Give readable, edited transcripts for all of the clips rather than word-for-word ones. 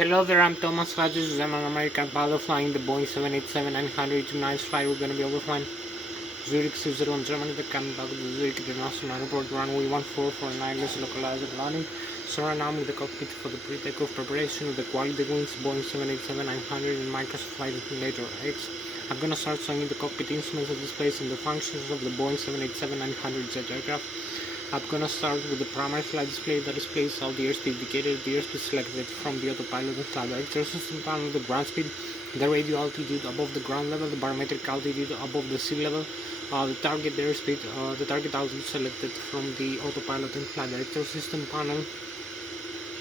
Hello there, I'm Thomas Hatsios. I'm an American pilot flying the Boeing 787-900. Tonight's flight we're going to be overflying Zurich, Switzerland, Germany. We're coming back to the Zurich International Airport, runway 14 for an ILS localizer landing. So right now I'm in the cockpit for the pre-takeoff preparation of the quality wings Boeing 787-900 and Microsoft Flight Simulator X. I'm going to start showing you the cockpit instruments and displays and the functions of the Boeing 787-900 jet aircraft. I'm gonna start with the primary flight display that displays how the airspeed indicated, the airspeed selected from the autopilot and flight director system panel, the ground speed, the radio altitude above the ground level, the barometric altitude above the sea level, the target airspeed, the target altitude selected from the autopilot and flight director system panel.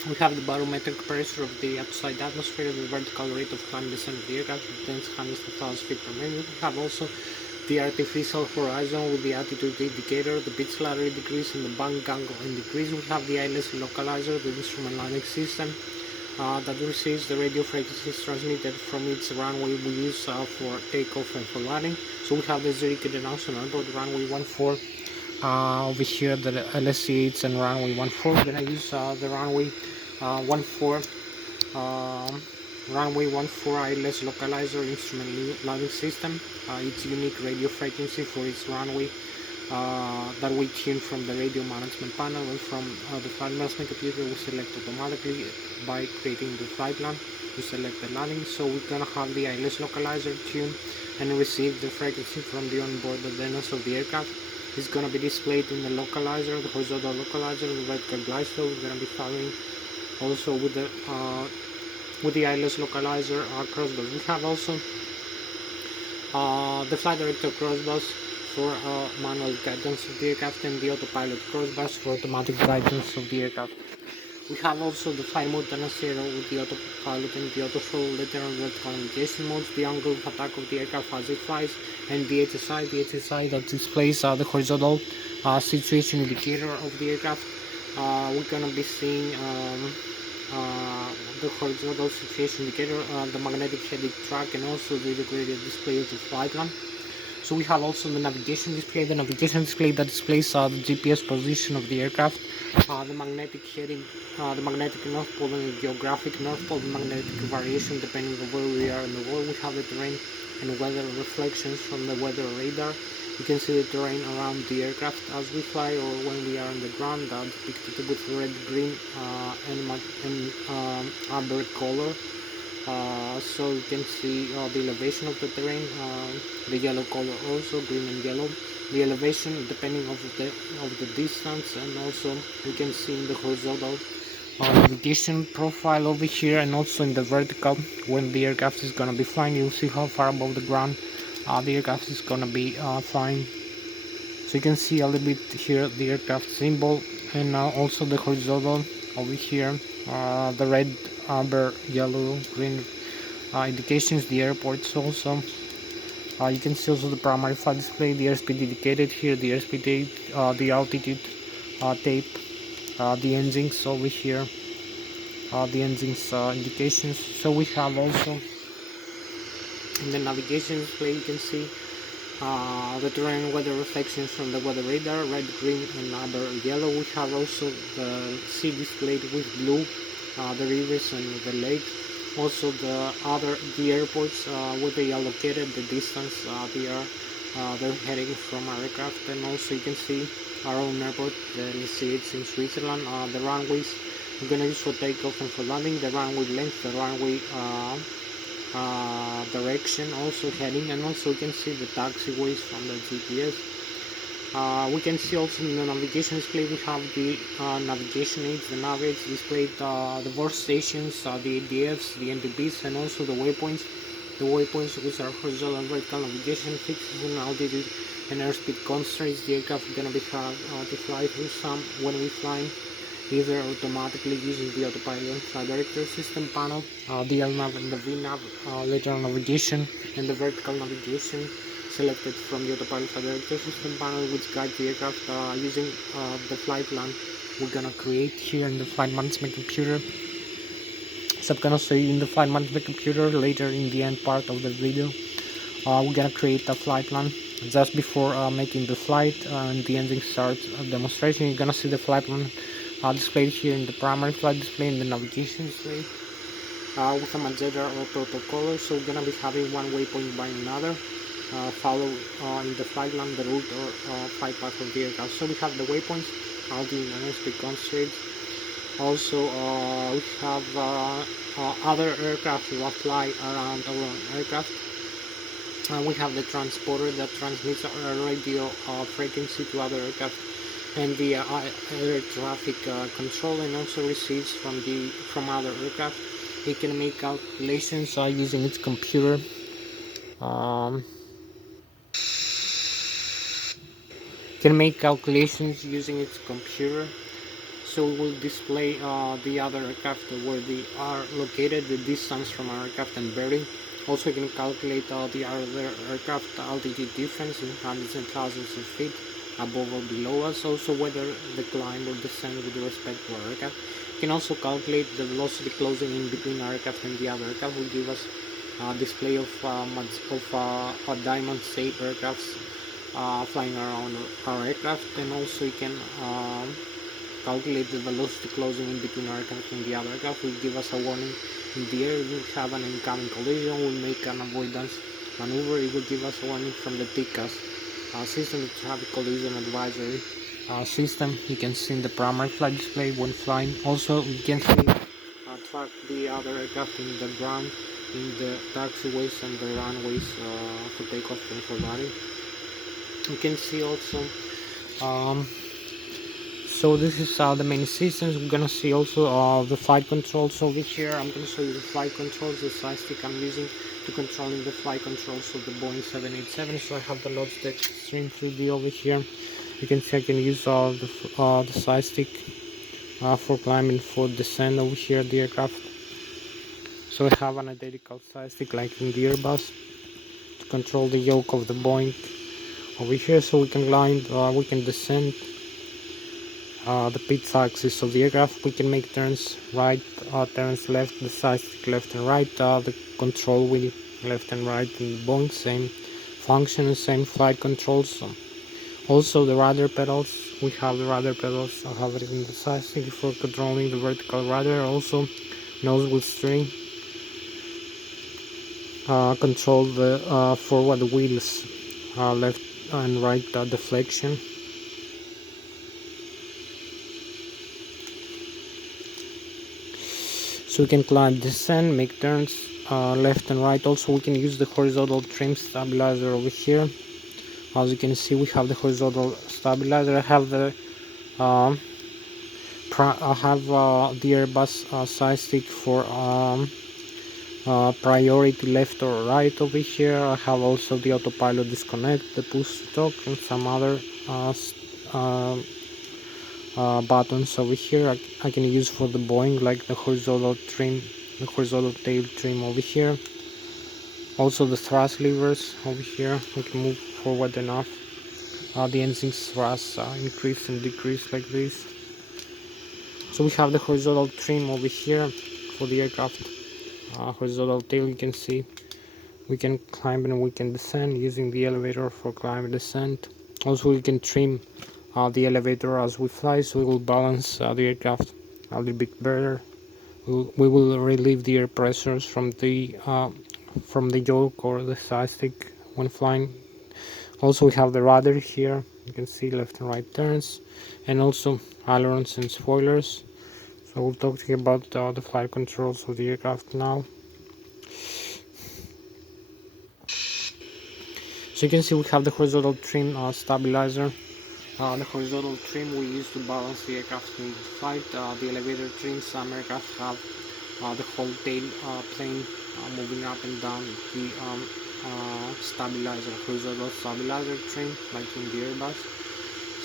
We have the barometric pressure of the outside atmosphere, the vertical rate of climb descent of the aircraft, the 10,000 feet per minute. We have also the artificial horizon with the altitude indicator, the pitch slattery decrease and the bank angle decrease. We have the ILS localizer, the instrument landing system that receives the radio frequencies transmitted from its runway we use for takeoff and for landing. So we have the Zurich International Airport runway 14 over here, the Lszh and runway 14. We're gonna use the runway 14. Runway 14 ILS localizer instrument landing system. Its unique radio frequency for its runway that we tune from the radio management panel and from the flight management computer. We select automatically by creating the flight plan. We select the landing, so we're gonna have the ILS localizer tune and receive the frequency from the onboard antennas of the aircraft. It's gonna be displayed in the localizer, the horizontal localizer, the vertical glide slope. We're gonna be following also with the ILS localizer crossbars. We have also the flight director crossbars for manual guidance of the aircraft and the autopilot crossbars for automatic guidance of the aircraft. We have also the flight mode annunciator with the autopilot and the auto throttle lateral vertical navigation modes, the angle of attack of the aircraft as it flies, and the HSI that displays the horizontal situation indicator of the aircraft. We're gonna be seeing the horizontal situation indicator, the magnetic heading track, and also the integrated display of the flight plan. So we have also the navigation display that displays the GPS position of the aircraft, the magnetic heading, the magnetic north pole and the geographic north pole, the magnetic variation depending on where we are in the world. We have the terrain and weather reflections from the weather radar. You can see the terrain around the aircraft as we fly or when we are on the ground, depicted with red, green, and amber color. So you can see the elevation of the terrain, the yellow color also, green and yellow. The elevation depending of the distance, and also you can see in the horizontal navigation profile over here, and also in the vertical when the aircraft is gonna be flying. You'll see how far above the ground the aircraft is gonna be flying. So you can see a little bit here the aircraft symbol, and also the horizontal over here, the red, amber, yellow, green indications, the airports also. You can see also the primary flight display, the airspeed indicated here, the airspeed tape, the altitude tape, the engines over here, the engines indications. So we have also in the navigation display, you can see the terrain weather reflections from the weather radar, red, green, and amber, yellow. We have also the sea displayed with blue, the rivers and the lake. Also the airports where they are located, the distance they're heading from our aircraft, and also you can see our own airport, the Lszh in Switzerland. The runways we're gonna use for takeoff and for landing, the runway length, the runway direction, also heading, and also you can see the taxiways from the GPS. We can see also in the navigation display we have the navigation aids, the nav aids displayed, the work stations, the ADFs, the NDBs, and also the waypoints. The waypoints which are horizontal and vertical navigation, fixes and altitude and airspeed constraints. The aircraft is going to be to fly through some when we fly, either automatically using the autopilot flight director system panel, the LNAV and the VNAV, lateral navigation and the vertical navigation selected from the autopilot flight director system panel, which guide the aircraft using the flight plan we're gonna create here in the flight management computer. So I'm gonna show you in the flight management computer later in the end part of the video. We're gonna create a flight plan just before making the flight and the engine start demonstration. You're gonna see the flight plan displayed here in the primary flight display, in the navigation display. with a magenta or purple color. So we're gonna be having one waypoint by another. Follow in the flight line the route or flight path of the aircraft. So we have the waypoints, altimeter, speed constraints. Also, we have other aircraft that fly around our aircraft. We have the transporter that transmits a radio frequency to other aircraft, and the air traffic control, and also receives from other aircraft. It can make calculations using its computer. Can make calculations using its computer. So it will display the other aircraft where they are located, the distance from our aircraft and bearing. Also, you can calculate the other aircraft altitude difference in hundreds and thousands of feet above or below us. Also, whether the climb or descent with respect to our aircraft. You can also calculate the velocity closing in between our aircraft and the other aircraft. Will give us a display of diamond-shaped aircrafts flying around our aircraft, and also you can calculate the velocity closing in between our aircraft and the other aircraft. Will give us a warning in the air. We have an incoming collision. Will make an avoidance maneuver. It will give us a warning from the TCAS system, the traffic collision advisory system. You can see in the primary flight display when flying. Also, you can see track the other aircraft in the ground, in the taxiways and the runways for takeoff and for landing. You can see also so this is the main systems. We're gonna see also the flight controls over here. I'm gonna show you the flight controls, the side stick I'm using to controlling the flight controls of the Boeing 787. So I have the Lszh Extreme 3D over here. You can see I can use the side stick for climbing, for descent over here the aircraft. So I have an identical side stick like in the Airbus to control the yoke of the Boeing over here, so we can climb, we can descend the pitch axis of the aircraft. We can make turns right, turns left, the side stick left and right, the control wheel left and right in the Boeing, same function, same flight controls. Also the rudder pedals, we have the rudder pedals, I have it in the side stick for controlling the vertical rudder. Also nose wheel steering, control the forward wheels, left and right deflection. So we can climb, descend, make turns left and right. Also we can use the horizontal trim stabilizer over here. As you can see, we have the horizontal stabilizer. I have the Airbus side stick for priority left or right over here. I have also the autopilot disconnect, the push to talk, and some other buttons over here I can use for the Boeing, like the horizontal trim, the horizontal tail trim over here. Also the thrust levers over here, we can move forward enough. The engine's thrust increase and decrease like this. So we have the horizontal trim over here for the aircraft. Horizontal tail, you can see we can climb and we can descend using the elevator for climb and descent. Also we can trim the elevator as we fly, so we will balance the aircraft a little bit better. We will relieve the air pressures from the yoke or the side stick when flying. Also we have the rudder here, you can see left and right turns, and also ailerons and spoilers. So we'll talk to you about the flight controls of the aircraft now. So you can see we have the horizontal trim stabilizer. The horizontal trim we use to balance the aircraft in flight. The elevator trim, some aircraft have the whole tail plane moving up and down. The stabilizer, horizontal stabilizer trim, like in the Airbus.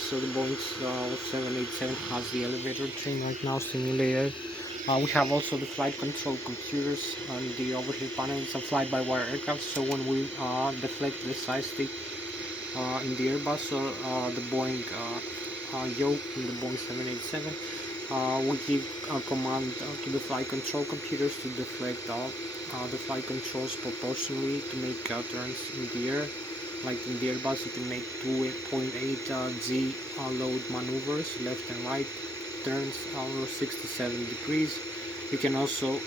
So the Boeing 787 has the elevator trim right now simulated. We have also the flight control computers on the overhead panel. It's a fly-by-wire aircraft, so when we deflect the side stick in the Airbus or the Boeing yoke in the Boeing 787, we give a command to the flight control computers to deflect the flight controls proportionally to make turns in the air. Like in the Airbus, you can make 2.8 G load maneuvers left and right, turns over 67 degrees. You can also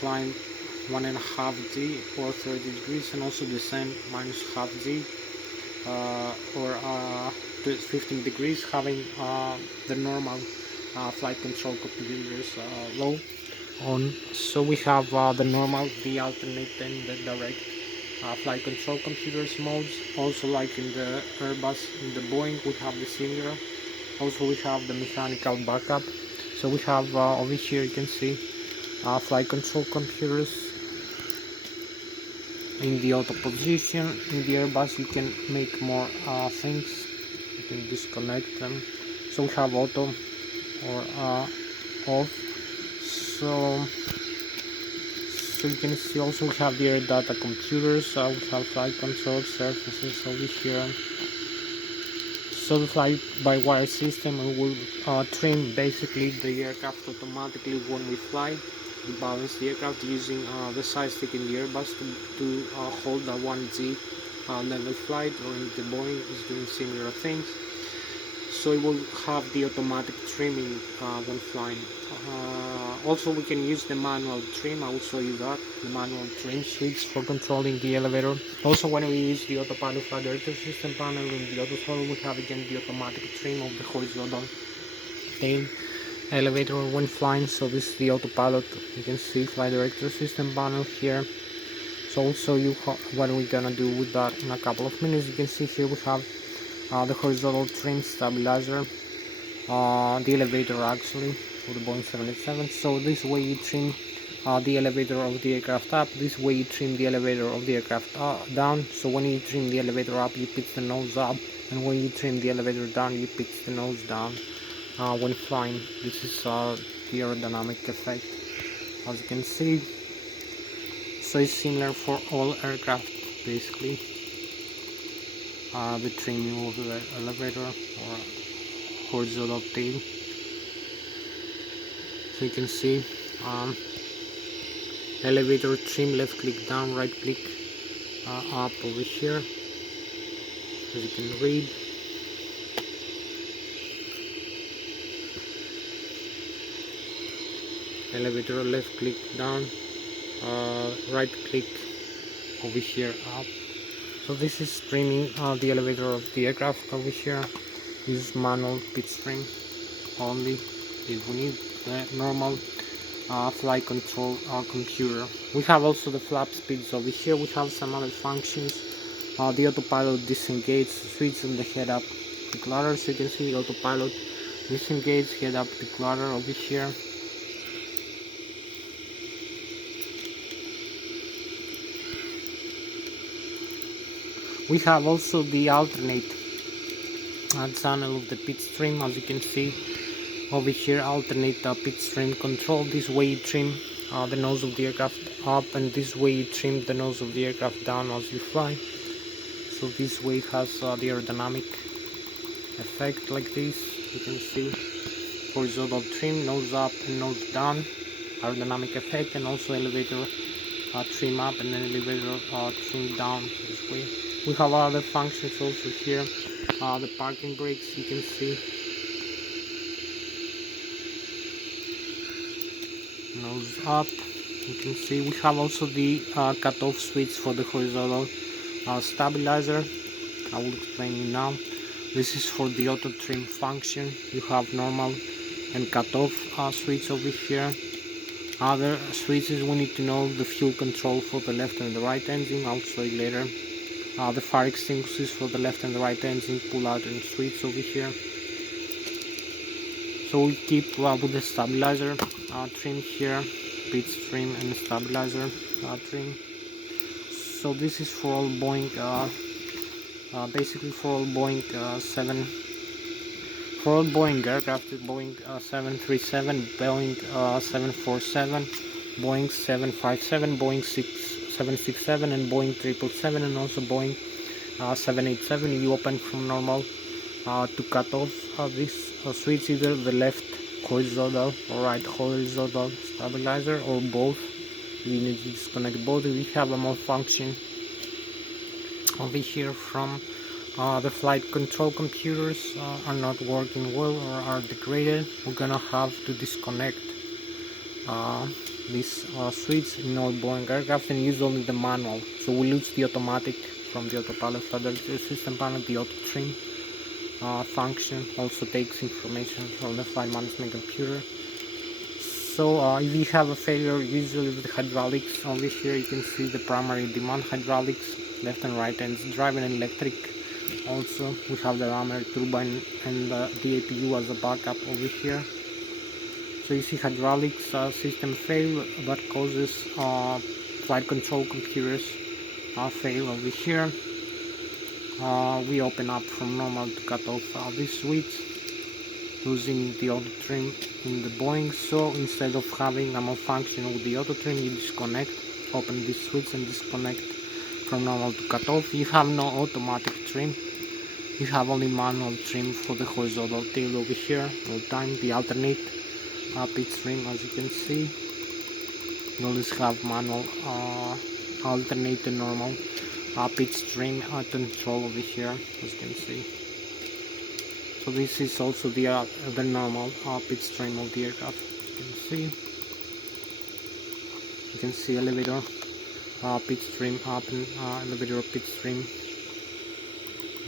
climb 1.5 G or 30 degrees, and also descend minus half G or 15 degrees, having the normal flight control computers low on. So we have the normal, the alternate, and the direct flight control computers modes. Also, like in the Airbus, in the Boeing, we have the similar. Also, we have the mechanical backup. So we have over here, you can see flight control computers in the auto position. In the Airbus, you can make more things. You can disconnect them. So we have auto or off. So you can see also we have the air data computers. We have flight control surfaces over here. So the fly-by-wire system will trim basically the aircraft automatically when we fly. We balance the aircraft using the side stick in the Airbus to hold a 1G level flight, or in the Boeing is doing similar things. So it will have the automatic trimming when flying. Also, we can use the manual trim. I will show you that, the manual trim switch for controlling the elevator. Also, when we use the autopilot flight director system panel in the auto throttle, we have again the automatic trim of the horizontal tail elevator when flying. So this is the autopilot. You can see flight director system panel here. So I'll show you what we're gonna do with that in a couple of minutes. You can see here we have the horizontal trim stabilizer, the elevator actually for the Boeing 787. So this way you trim the elevator of the aircraft up, this way you trim the elevator of the aircraft down. So when you trim the elevator up, you pitch the nose up, and when you trim the elevator down, you pitch the nose down when flying. This is the aerodynamic effect, as you can see. So it's similar for all aircraft basically. The trimming of the elevator or horizontal tail. So you can see elevator trim, left click down, right click up over here, as you can read. Elevator left click down, right click over here up. So this is trimming the elevator of the aircraft over here. Use manual pitch trim only if we need the normal flight control computer. We have also the flap speeds over here. We have some other functions. The autopilot disengage switch on the head up declutter. So you can see the autopilot disengage head up declutter over here. We have also the alternate channel of the pitch trim, as you can see over here. Alternate pitch trim control. This way you trim the nose of the aircraft up, and this way you trim the nose of the aircraft down as you fly. So this way it has the aerodynamic effect like this. You can see horizontal trim, nose up and nose down, aerodynamic effect, and also elevator trim up and then elevator trim down this way. We have other functions also here. The parking brakes, you can see, nose up. You can see we have also the cutoff switch for the horizontal stabilizer. I will explain you now. This is for the auto trim function. You have normal and cutoff switch over here. Other switches, we need to know the fuel control for the left and the right engine. I'll show you later. The fire extinguishers for the left and the right engine, pull out and switch over here. So we keep with the stabilizer trim here, pitch trim and stabilizer trim. So this is for all Boeing, basically for all Boeing for all Boeing aircraft, Boeing 737, Boeing 747, Boeing 757, Boeing 767, and Boeing 777, and also Boeing 787. You open from normal to cut off this switch, either the left horizontal or right horizontal stabilizer, or both. You need to disconnect both. We have a malfunction over here from the flight control computers are not working well or are degraded. We're gonna have to disconnect this switch in all Boeing aircraft and use only the manual. So we lose the automatic from the autopilot flight system panel. The auto trim function also takes information from the flight management computer. So if you have a failure, usually with the hydraulics, over here you can see the primary demand hydraulics, left and right, and drive and electric. Also we have the rammer turbine and the APU as a backup over here. So you see hydraulics system fail, that causes flight control computers fail over here. We open up from normal to cut off this switch, losing the auto trim in the Boeing. So instead of having a malfunction with the auto trim, you disconnect, open this switch and disconnect from normal to cut off. You have no automatic trim, you have only manual trim for the horizontal tail over here all the time. The alternate pitch trim, as you can see, you always have manual alternate to normal pitch trim control over here, as you can see. So this is also the normal pitch trim of the aircraft. You can see elevator pitch trim up and elevator pitch trim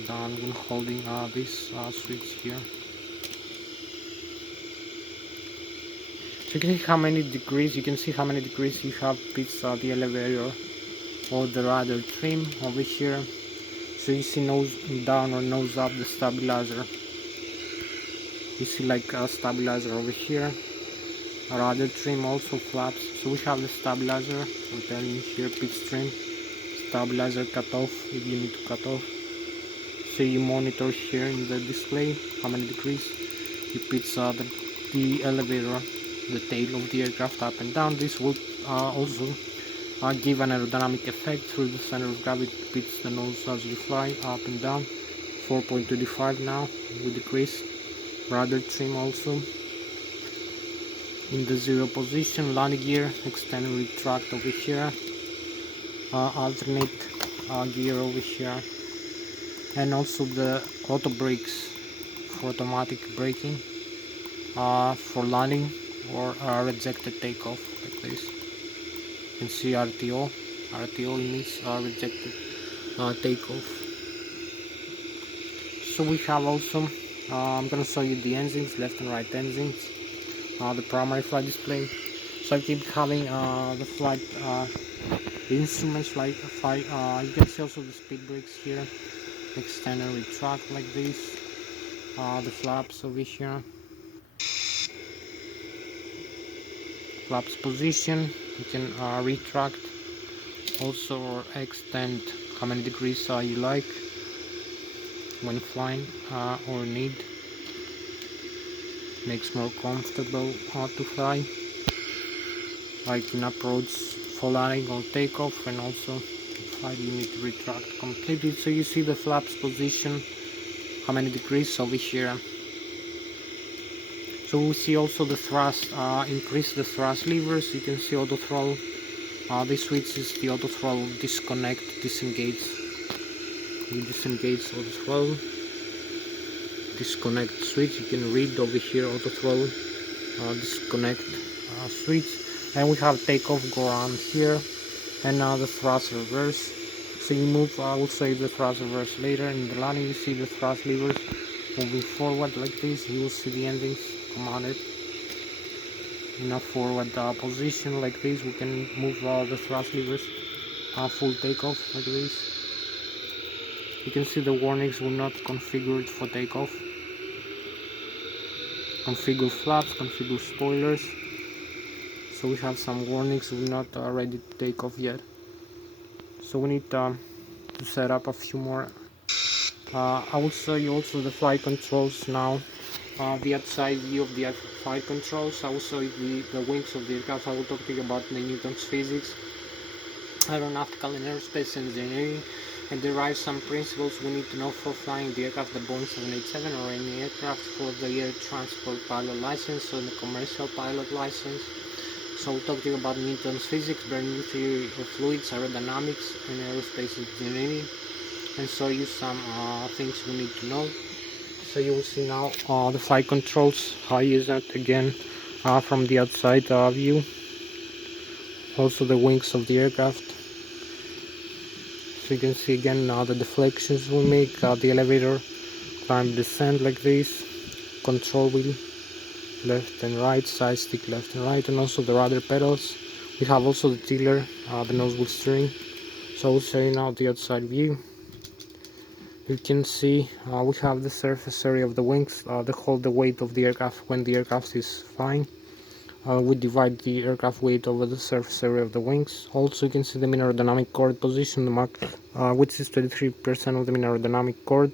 down when holding this switch here. So you can see how many degrees you have pitched the elevator or the rudder trim over here. So you see nose down or nose up the stabilizer. You see like a stabilizer over here. A rudder trim also flaps. So we have the stabilizer. I'm telling you here, pitch trim, stabilizer cut off if you need to cut off. So you monitor here in the display how many degrees you pitch the elevator, the tail of the aircraft up and down. This will also give an aerodynamic effect through the center of gravity. Pitch the nose as you fly up and down. 4.25 now with decrease. Rudder trim also in the 0 position. Landing gear, extend and retract over here. Alternate gear over here, and also the auto brakes for automatic braking for landing or rejected takeoff like this. You can see RTO means rejected takeoff. So we have also I'm gonna show you the engines, left and right engines, the primary flight display. So I keep having the flight instruments like flight. You can see also the speed brakes here, extend and retract like this. The flaps over here, flaps position, you can retract also or extend how many degrees you like when flying or need. Makes more comfortable to fly, like in approach for landing or takeoff, and also flight you need to retract completely. So you see the flaps position, how many degrees over here. So we see also the thrust, increase the thrust levers. You can see auto throttle. This switch is the auto throttle, disconnect, disengage. You disengage auto throttle, disconnect switch. You can read over here auto throttle, disconnect switch, and we have takeoff go around here, and now the thrust reverse. So you move, I will save the thrust reverse later. In the landing you see the thrust levers moving forward like this. You will see the engines commanded in a forward position like this. We can move the thrust levers full takeoff like this. You can see the warnings were not configured for takeoff. Configure flaps, configure spoilers. So we have some warnings, we're not ready to take off yet. So we need to set up a few more. I will show you also the flight controls now. The outside view of the flight controls. I will show you the wings of the aircraft. I will talk to you about the Newton's physics, aeronautical and aerospace engineering, and derive some principles we need to know for flying the aircraft, the Boeing 787 or any aircraft, for the air transport pilot license or the commercial pilot license. So we'll talk to you about Newton's physics, Bernoulli theory of fluids, aerodynamics and aerospace engineering, and show you some things we need to know. So you will see now the flight controls, how I use that again. from the outside view. Also the wings of the aircraft. So you can see again the deflections we make, the elevator climb descent like this, control wheel left and right, side stick left and right, and also the rudder pedals. We have also the tiller, the nose wheel steering. So I'll show you now the outside view. You can see we have the surface area of the wings that hold the weight of the aircraft when the aircraft is flying. We divide the aircraft weight over the surface area of the wings. Also you can see the mean aerodynamic chord position, which is 23% of the mean aerodynamic chord.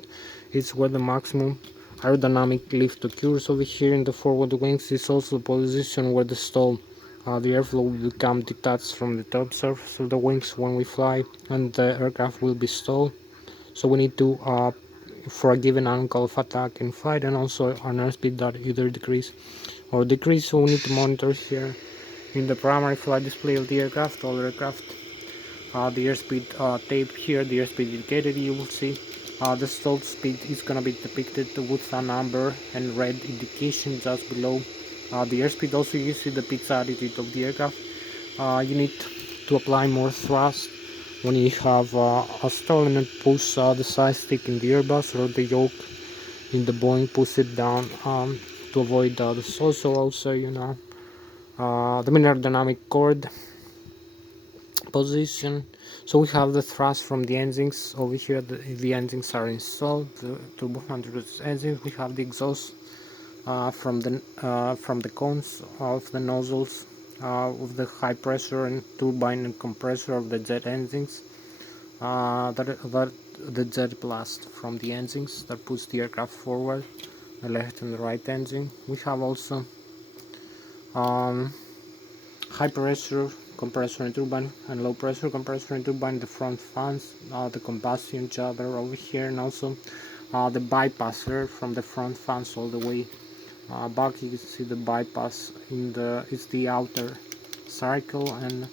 It's where the maximum aerodynamic lift occurs. Over here in the forward wings is also the position where the stall, the airflow will become detached from the top surface of the wings when we fly, and the aircraft will be stalled. So we need to, for a given angle of attack in flight, and also an airspeed that either decrease or decrease. So we need to monitor here in the primary flight display of the aircraft, all aircraft, the airspeed tape here, the airspeed indicated. You will see the stall speed is gonna be depicted with a number and red indication just below the airspeed. Also you see the pitch attitude of the aircraft. You need to apply more thrust when you have a stall, and push the side stick in the Airbus or the yoke in the Boeing, push it down to avoid the stall. So also, you know, the mean aerodynamic chord position. So we have the thrust from the engines over here. The engines are installed, the turbo engines. We have the exhaust from the cones of the nozzles of the high pressure and turbine and compressor of the jet engines. That the jet blast from the engines that push the aircraft forward, the left and the right engine. We have also high pressure compressor and turbine and low pressure compressor and turbine, the front fans, the combustion chamber over here, and also the bypasser from the front fans all the way back. You can see the bypass in it's the outer circle, and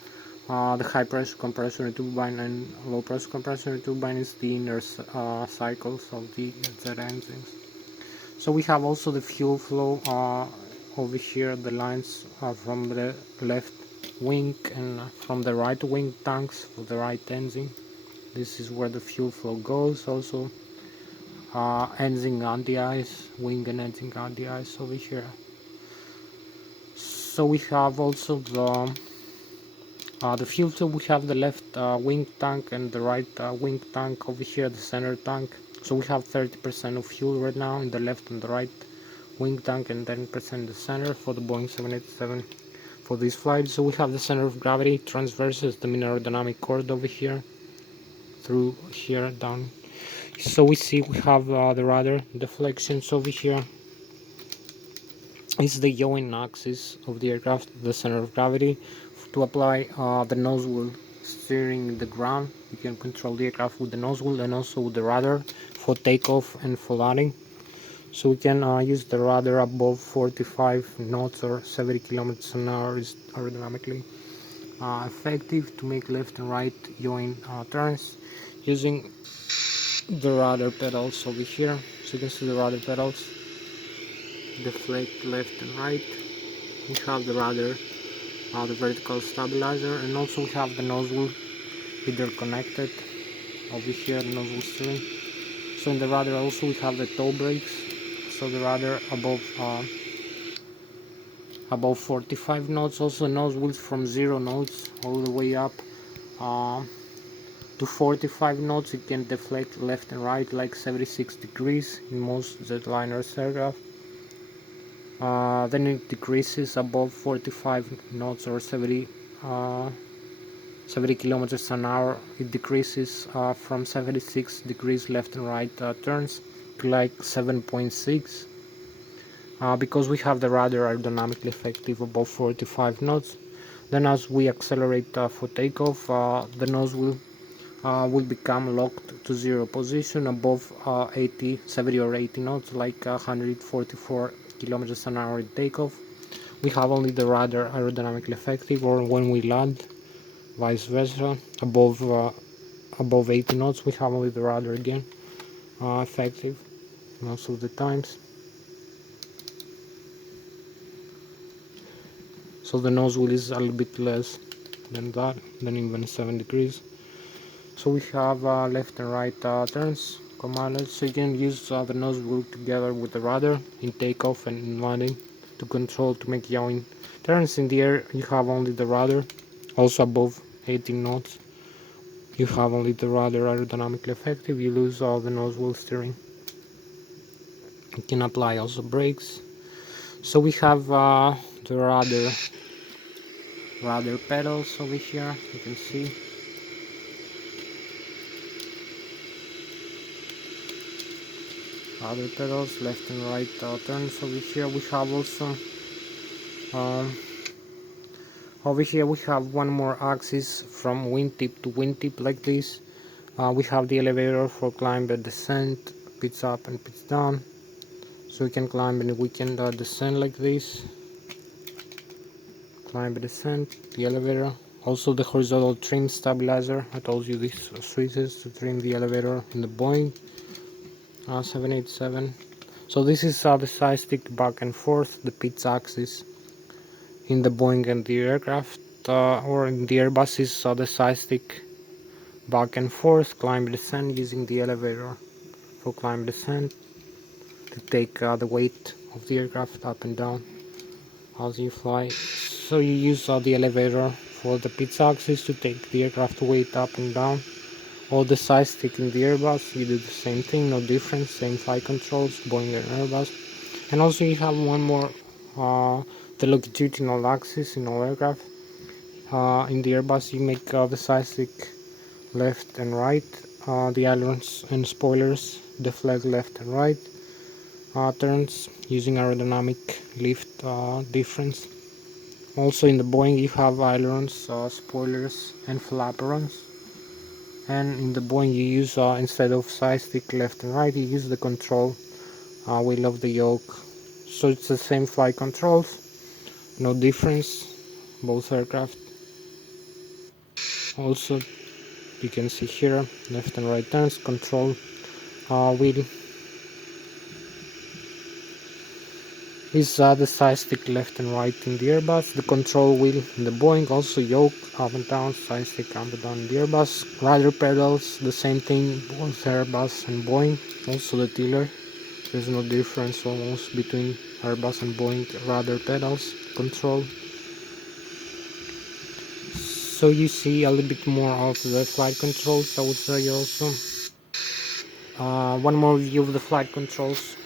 the high pressure compressor and turbine and low pressure compressor and turbine is the inner cycles of the jet engines. So we have also the fuel flow over here, the lines from the left wing and from the right wing tanks for the right engine. This is where the fuel flow goes. Also engine on the ice, wing and engine on the ice over here. So we have also the fuel flow. We have the left wing tank and the right wing tank over here, the center tank. So we have 30% of fuel right now in the left and the right wing tank, and 10% in the center for the Boeing 787 for this flight. So we have the center of gravity transverses the mean aerodynamic chord over here, through here down. So we see we have the rudder deflections over here. It's the yawing axis of the aircraft, the center of gravity. To apply the nose wheel steering the ground, you can control the aircraft with the nose wheel and also with the rudder for takeoff and for landing. So we can use the rudder above 45 knots or 70 kilometers an hour is aerodynamically effective to make left and right yawing turns using the rudder pedals over here. So you can see the rudder pedals deflect left and right. We have the rudder, the vertical stabilizer, and also we have the nose wheel either connected over here, the nose wheel steering. So in the rudder also we have the toe brakes. So the rudder above 45 knots, also nose wheels from 0 knots all the way up to 45 knots. It can deflect left and right like 76 degrees in most jetliners aircraft. Then it decreases above 45 knots or 70 kilometers an hour. It decreases from 76 degrees left and right turns to like 7.6. Because we have the rudder aerodynamically effective above 45 knots. Then as we accelerate for takeoff, the nose will become locked to 0 position above 70 or 80 knots, like 144 kilometers an hour in takeoff. We have only the rudder aerodynamically effective, or when we land, vice versa, above 80 knots, we have only the rudder again effective most of the times. so the nose wheel is a little bit less than that, than even 7 degrees. So we have left and right turns commanded, so you can use the nose wheel together with the rudder in takeoff and in landing to control, to make yawing turns. In the air you have only the rudder, also above 18 knots you have only the rudder aerodynamically effective, you lose all the nose wheel steering. You can apply also brakes. So we have the rudder pedals over here, you can see. Rudder pedals, left and right turns over here. We have also over here we have one more axis from wingtip to wingtip like this. We have the elevator for climb and descent, pitch up and pitch down. So we can climb and we can descend like this. Climb and descent, the elevator. Also the horizontal trim stabilizer. I told you these switches to trim the elevator in the Boeing 787. So this is the side stick back and forth, the pitch axis in the Boeing and the aircraft, or in the Airbus is the side stick back and forth, climb descent using the elevator for climb descent to take the weight of the aircraft up and down as you fly. So you use the elevator for the pitch axis to take the aircraft weight up and down. Or the side stick in the Airbus, you do the same thing, no difference, same flight controls, Boeing and Airbus. And also you have one more, the longitudinal axis in all aircraft. In the Airbus you make the side stick left and right, the ailerons and spoilers deflect left and right, turns using aerodynamic lift difference. Also in the Boeing you have ailerons, spoilers and flaperons. And in the Boeing you use, instead of side stick left and right, you use the control wheel of the yoke. So it's the same flight controls, no difference, both aircraft. Also you can see here left and right turns, control wheel is the side stick left and right in the Airbus, the control wheel in the Boeing, also yoke up and down, side stick up and down in the Airbus, rudder pedals, the same thing both Airbus and Boeing, also the tiller, there's no difference almost between Airbus and Boeing rudder pedals, control. So you see a little bit more of the flight controls, I would say also. One more view of the flight controls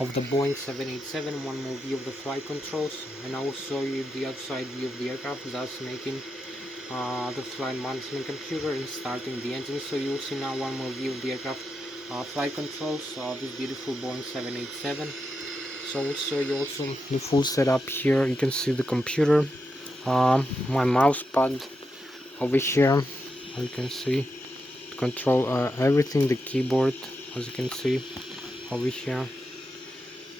of the Boeing 787, one more view of the flight controls, and I will show you the outside view of the aircraft, thus making the flight management computer and starting the engine. So you will see now one more view of the aircraft flight controls of this beautiful Boeing 787. So I will show you also the full setup here. You can see the computer, my mouse pad over here, as you can see, to control everything, the keyboard, as you can see over here.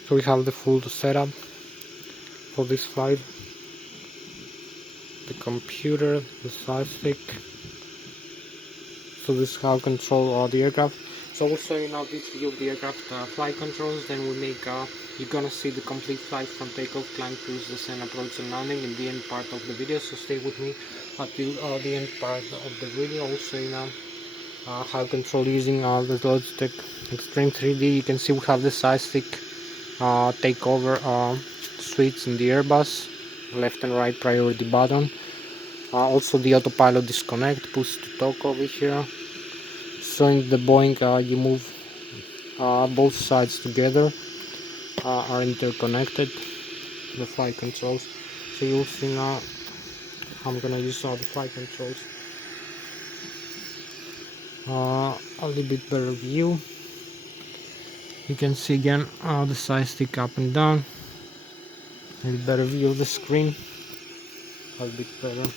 So we have the full setup for this flight, the computer, the side stick. So this is how I control the aircraft. So I will show you now this view of the aircraft flight controls, then we make, you're gonna see the complete flight from takeoff, climb, cruise, descent, approach and landing in the end part of the video, so stay with me until the end part of the video. I will show you now how to control using the Logitech Extreme 3D. You can see we have the side stick takeover switch in the Airbus, left and right priority button, also the autopilot disconnect, push to talk over here. So in the Boeing you move both sides together, are interconnected, the flight controls. So you'll see now I'm gonna use all the flight controls, a little bit better view. You can see again the side stick up and down, a little better view of the screen, a little bit better.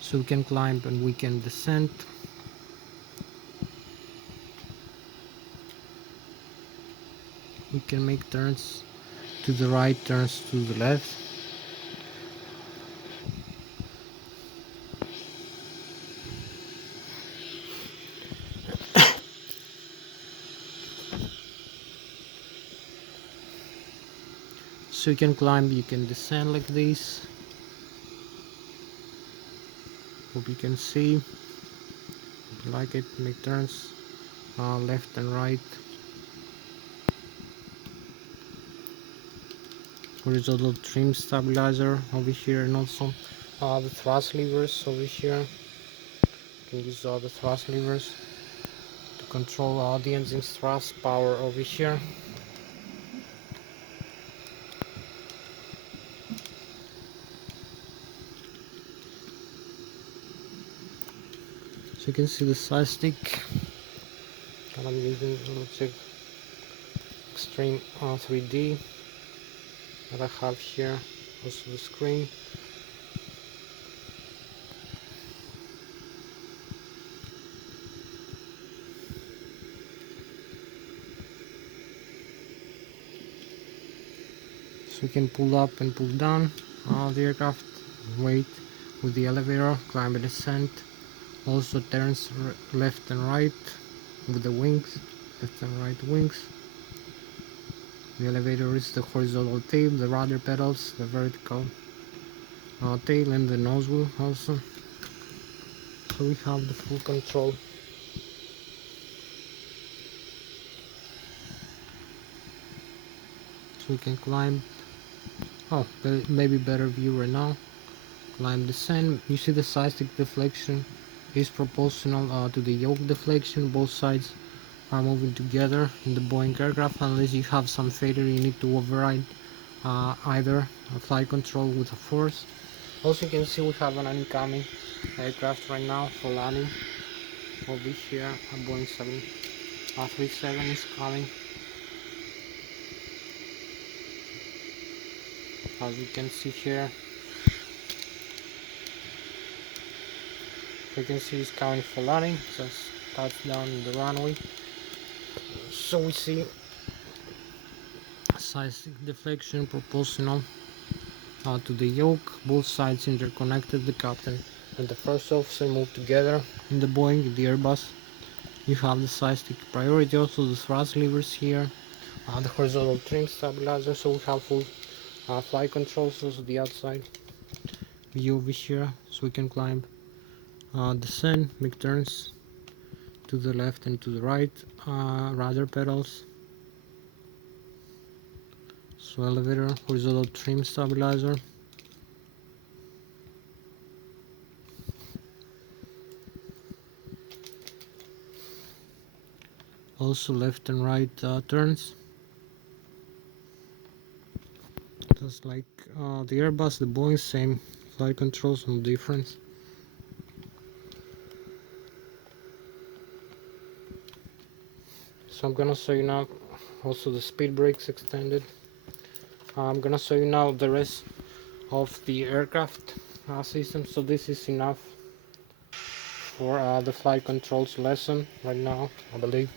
So we can climb and we can descend. We can make turns to the right, turns to the left. So you can climb, you can descend like this. Hope you can see. If you like it, make turns left and right. Horizontal trim stabilizer over here, and also the thrust levers over here. You can use the thrust levers to control the engine's thrust power over here. So you can see the side stick that I'm using. Looks like Extreme 3D that I have here. Also the screen. So you can pull up and pull down the aircraft, wait with the elevator, climb and descent. Also turns left and right with the wings, left and right wings. The elevator is the horizontal tail, the rudder pedals, the vertical tail, and the nose wheel also. So we have the full control. So we can climb. Oh, maybe better view right now. Climb, descend. You see the side stick deflection is proportional to the yoke deflection. Both sides are moving together in the Boeing aircraft. Unless you have some failure, you need to override either a flight control with a force. Also, you can see we have an incoming aircraft right now for landing. Over here, a Boeing 737 is coming. As you can see here, you can see it's coming for landing. Just touchdown in the runway. So we see side stick deflection proportional to the yoke. Both sides interconnected. The captain and the first officer move together. In the Boeing, the Airbus, you have the side stick priority. Also the thrust levers here, the horizontal trim stabilizer. So we have full flight controls. Also the outside view over here, so we can climb, descend, make turns to the left and to the right. Rudder pedals. So elevator, horizontal trim stabilizer. Also left and right turns. Just like the Airbus, the Boeing, same flight controls, no difference. So I'm gonna show you now also the speed brakes extended. I'm gonna show you now the rest of the aircraft system. So this is enough for the flight controls lesson right now, I believe.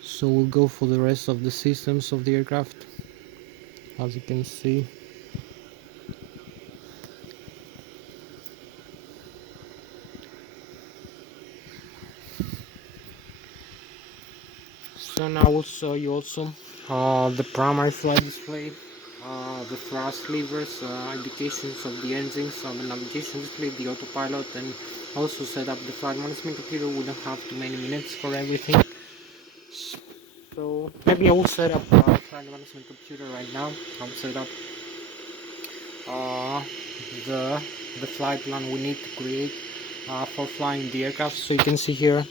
So we'll go for the rest of the systems of the aircraft. As you can see, so now we'll show you also the primary flight display, the thrust levers, indications of the engines, the navigation display, the autopilot, and also set up the flight management computer. We don't have too many minutes for everything, so maybe I will set up flight management computer right now. I'll set up uh, the flight plan we need to create for flying the aircraft. So you can see here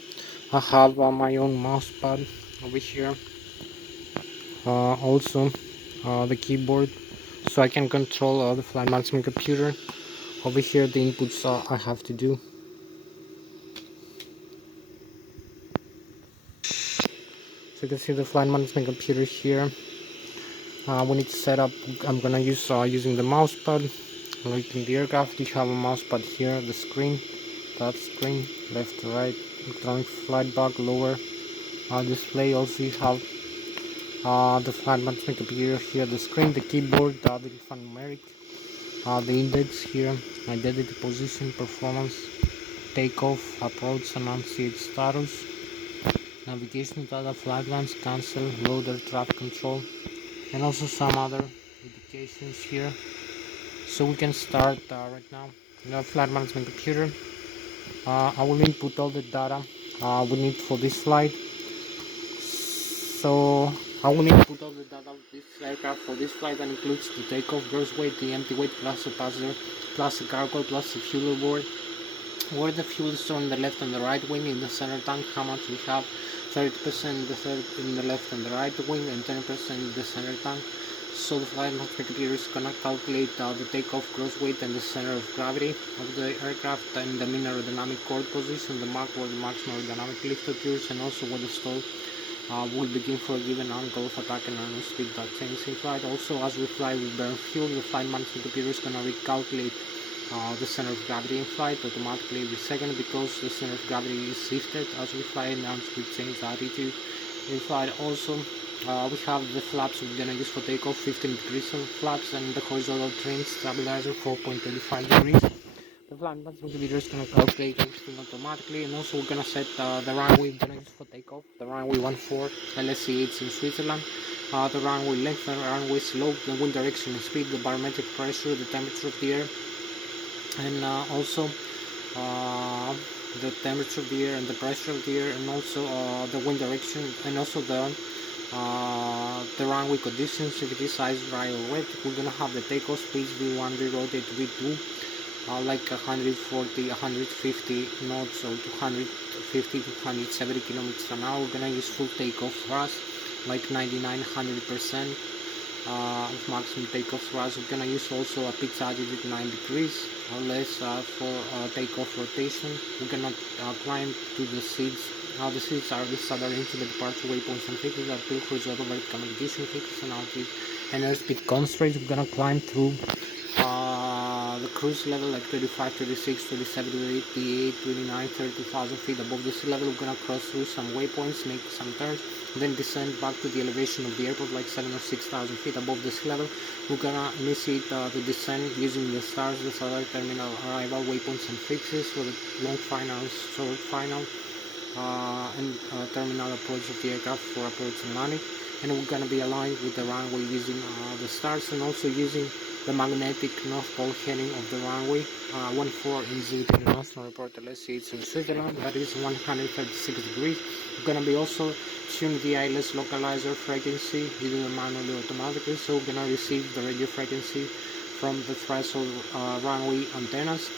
I have my own mouse pad over here, also the keyboard, so I can control the flight management computer. Over here the inputs I have to do. So you can see the flight management computer here. We need to set up, I'm gonna use using the mouse pad. Like in the aircraft you have a mouse pad here, the screen, touch screen, left to right, electronic flight bag, lower display. Also you have the flight management computer here, the screen, the keyboard, the alphanumeric, the index here, identity, position, performance, takeoff, approach, annunciate status, navigation data, flight plans, cancel, loader, traffic control, and also some other notifications here. So we can start right now. Flight management computer. I will input all the data we need for this flight. So I will input all the data of this aircraft for this flight. That includes the takeoff, gross weight, the empty weight, plus the passenger, plus the cargo, plus the fuel board. Where the fuel is stored on the left and the right wing. In the center tank, how much we have: 30% in the left and the right wing, and 10% in the center tank. So the flight management computer is gonna calculate the takeoff, gross weight, and the center of gravity of the aircraft, and the mean aerodynamic chord position, the mark where the maximum aerodynamic lift occurs, and also where the stall will begin for a given angle of attack and angle speed that changes in flight. Also, as we fly with burn fuel, the flight management computer is gonna recalculate the center of gravity in flight automatically every second, because the center of gravity is shifted as we fly and as we change attitude in flight. Also, we have the flaps we're gonna use for takeoff, 15 degrees of flaps, and the horizontal trim stabilizer 4.25 degrees. The flight management computer is gonna calculate everything automatically, and also we're gonna set the runway we're gonna use for takeoff, the runway 14 Lszh in Switzerland, the runway length, the runway slope, the wind direction and speed, the barometric pressure, the temperature of the air, and also the temperature of the air and the pressure of the air, and also the wind direction, and also the runway conditions, if it is ice, dry or wet. We're gonna have the takeoff speeds V1, V-rotate, V2, like 140, 150 knots or 250 to 170 kilometers an hour. We're gonna use full takeoff thrust, like 99, 100% of maximum takeoff thrust. We're gonna use also a pitch altitude 9 degrees or less for takeoff rotation. We're gonna climb to the seats. The seats are listed into the departure waypoints and fixes that will horizontal vertical navigation fixes and altitude and airspeed constraints. We're gonna climb through the cruise level, like 35, 36, 37, 38, 29, 30,000 feet above the sea level. We're gonna cross through some waypoints, make some turns, then descend back to the elevation of the airport, like 7 or 6,000 feet above the sea level. We're gonna initiate the descent using the stars, the satellite terminal arrival waypoints and fixes for the long final, short final, and terminal approach of the aircraft for approach and landing. And we're gonna be aligned with the runway using the stars, and also using the magnetic North Pole heading of the runway 14 in Zurich International Report Lszh in Switzerland, that is 136 degrees. We're gonna be also tuning the ILS localizer frequency either manually or automatically, so we're gonna receive the radio frequency from the threshold runway antennas,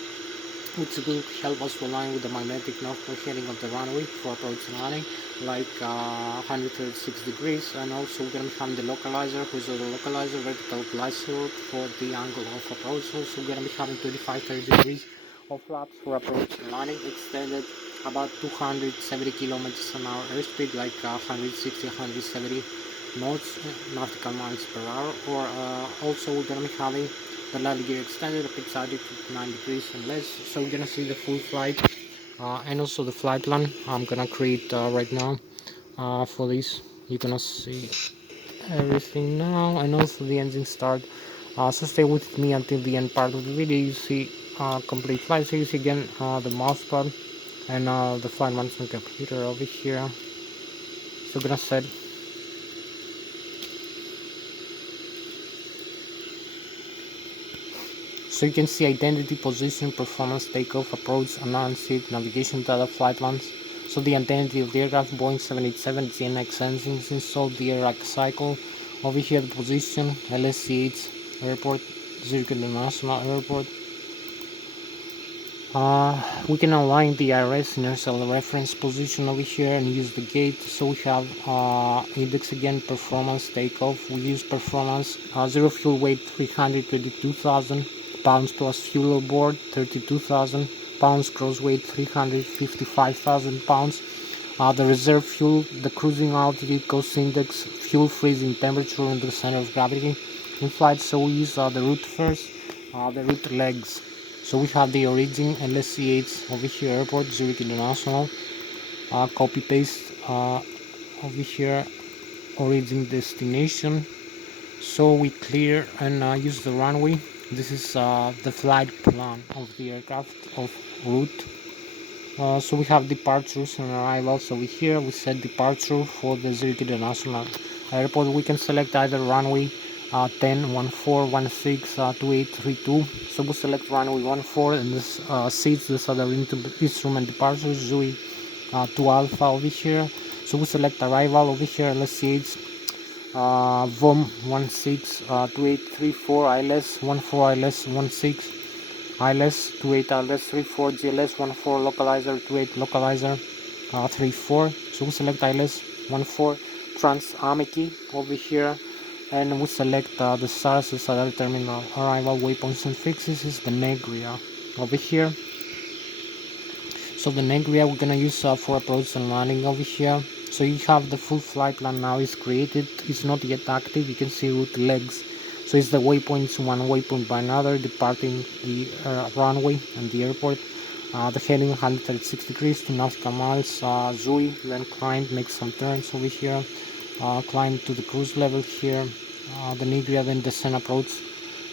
which will help us to align with the magnetic North Pole heading of the runway for approach and landing, like 136 degrees. And also we're going to have the localizer, which is the localizer vertical glide slope for the angle of approach. Also we're going to be having 25-30 degrees of flaps for approach and landing, extended about 270 kilometers an hour airspeed, like 160, 170 knots, nautical miles per hour. Or also we're going to be having the landing gear extended, a pitch altitude 9 degrees and less. So we're gonna see the full flight and also the flight plan I'm gonna create right now for this. You're gonna see everything now, and also the engine start. So stay with me until the end part of the video. You see complete flight. So you see again the mouse pad and the flight management computer over here. So we're gonna set. So you can see identity, position, performance, takeoff, approach, unanswered, navigation data, flight plans. So the identity of the aircraft, Boeing 787 GNX engines installed, the air rack cycle. Over here the position, Lszh Airport, Zurich International Airport. We can align the IRS inertial reference position over here and use the gate. So we have index again, performance, takeoff. We use performance, zero fuel weight 322,000 pounds plus fuel aboard 32,000 pounds, gross weight 355,000 pounds. The reserve fuel, the cruising altitude, cost index, fuel freezing temperature, and the center of gravity in flight. So we use the route first, the route legs. So we have the origin Lszh over here, airport, Zurich International. Copy paste over here, origin destination. So we clear and use the runway. This is the flight plan of the aircraft of route. So we have departures and arrivals over here. We set departure for the Zurich International Airport. We can select either runway 10, 14, 16, 2832. So we select runway 14 and this seats, these are the instrument departures, Zui 2 Alpha over here. So we select arrival over here, Lszh VOM 16 2834 ILS 14 ILS 16 ILS 28 ILS 34 GLS 14 localizer 28 localizer 34. So we select ILS 14 trans Amity over here, and we select the SARS as other terminal arrival waypoints and fixes is the Negria over here. So the Negria we're gonna use for approach and landing over here. So you have the full flight plan now is created. It's not yet active. You can see route legs. So it's the waypoints, one waypoint by another, departing the runway and the airport. The heading 136 degrees to nautical miles. Zui, then climb, make some turns over here. Climb to the cruise level here. The Negria, then descend, approach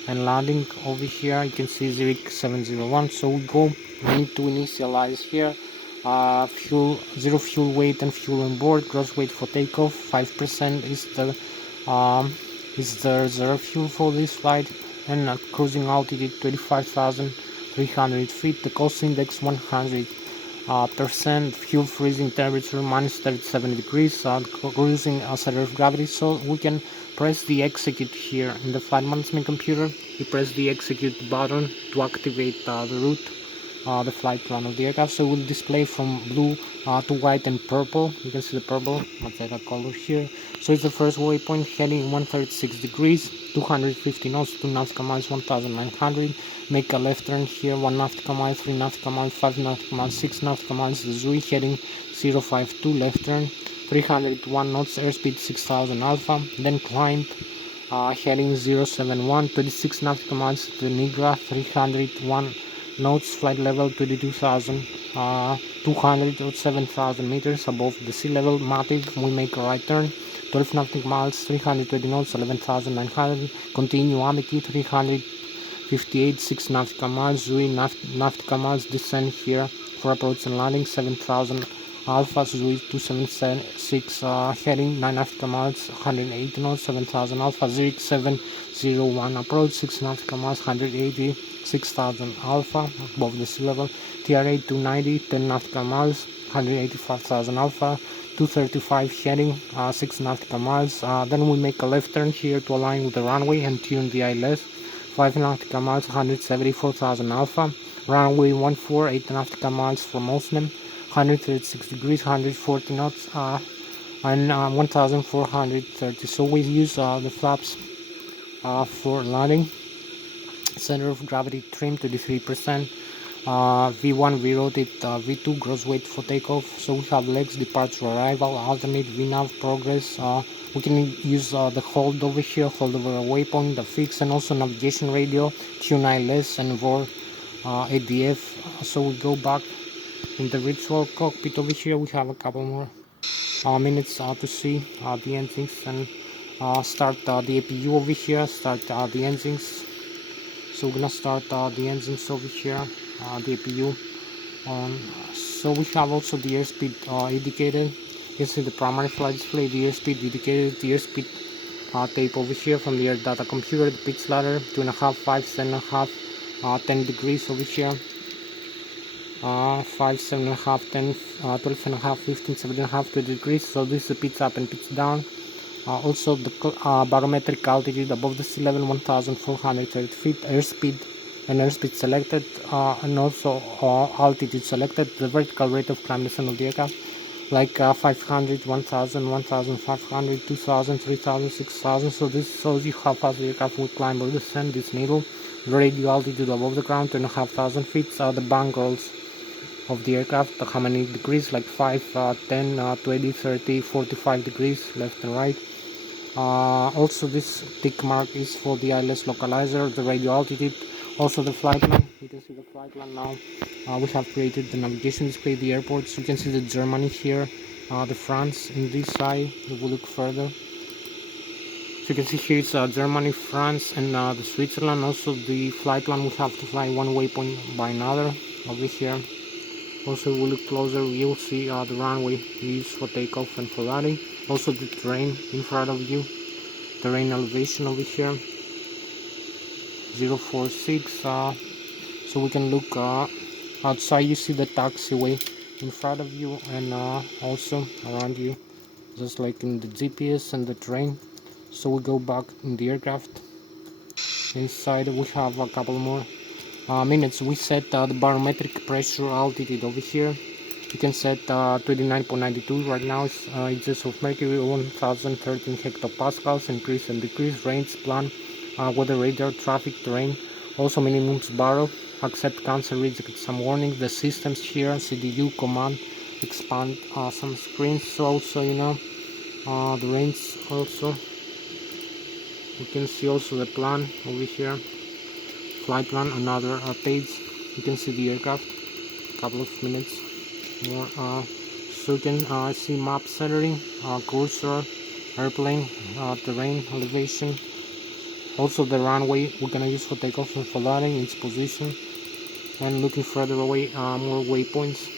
and landing over here. You can see Zurich 701. So we need to initialize here. Zero fuel weight and fuel on board. Gross weight for takeoff 5% is the reserve fuel for this flight, and cruising altitude 25,300 feet. The cost index 100%. Fuel freezing temperature minus 37 degrees. Cruising center of gravity. So we can press the execute here in the flight management computer. You press the execute button to activate the route, the flight plan of the aircraft. So it will display from blue to white and purple. You can see the purple, I'll take a color here. So it's the first waypoint, heading 136 degrees, 250 knots, 2 nautical miles, 1900. Make a left turn here, 1 nautical mile, 3 nautical miles, 5 nautical miles, 6 nautical miles. The Zui heading 052, left turn, 301 knots, airspeed 6000 alpha. Then climb, heading 071, 26 nautical miles to the Nigra, 301 knots, flight level 22,200 or 7,000 meters above the sea level. Mative, we make a right turn, 12 nautical miles, 320 knots, 11,900. Continue Amity, 358, 6 nautical miles. Zui nautical miles, descend here for approach and landing, 7,000 alpha. Zui 276, heading 9 nautical miles, 180 knots, 7,000 alpha. Zurich 701, approach 6 nautical miles, 180, 6,000 alpha above the sea level. TRA 290, 10 nautical miles, 185,000 alpha. 235 heading 6 nautical miles. Then we make a left turn here to align with the runway and tune the ILS. 5 nautical miles, 174,000 alpha. Runway 14, 8 nautical miles from Osnem, 136 degrees, 140 knots, and 1,430. So we use the flaps for landing. Center of gravity trim 23%. V1 we rotate, V2 gross weight for takeoff. So we have legs, departure, arrival, alternate, VNAV, progress. We can use the hold over here, hold over a waypoint, the fix, and also navigation radio, tune ILS and VOR ADF. So we go back in the virtual cockpit over here. We have a couple more minutes to see the engines and start the APU over here, start the engines. So we're gonna start the engines over here, the APU on. So we have also the airspeed indicated. You can see the primary flight display, the airspeed indicated, the airspeed tape over here from the air data computer, the pitch ladder, 2.5, 5, 7.5, 10 degrees over here, 5, 7.5, 10, 12.5, 15, 7.5, 20 degrees. So this is the pitch up and pitch down. Also the barometric altitude above the sea level 1,430 feet, airspeed and airspeed selected, and also altitude selected, the vertical rate of climb descent of the aircraft, like 500, 1,000, 1,500, 2,000, 3,000, 6,000. So this shows you how fast the aircraft will climb or descend this needle. Radio altitude above the ground 2,500 feet. The bank rolls of the aircraft, how many degrees, like 5, 10, 20, 30, 45 degrees left and right. Also this tick mark is for the ILS localizer, the radio altitude, also the flight plan. You can see the flight plan now. We have created the navigation display, the airports. You can see the Germany here, the France in this side. We will look further. So you can see here it's Germany, France, and the Switzerland. Also the flight plan, we have to fly one waypoint by another over here. Also we look closer, you'll see the runway used for takeoff and for landing. Also the terrain in front of you. terrain elevation over here, 046. So we can look outside. You see the taxiway in front of you, and also around you, just like in the GPS and the train. So we go back in the aircraft. Inside we have a couple more minutes. We set the barometric pressure altitude over here. You can set 29.92. Right now it's inches of mercury, 1013 hectopascals. Increase and decrease range plan, weather radar, traffic, terrain. Also minimums barrel, accept, cancel, reject some warnings. The systems here, CDU command, expand some screens. So also, you know, the range also. You can see also the plan over here, flight plan, another page. You can see the aircraft, couple of minutes more. So you can see map centering, cursor, airplane, terrain, elevation. Also the runway we're gonna use for takeoff and for landing, its position, and looking further away, more waypoints.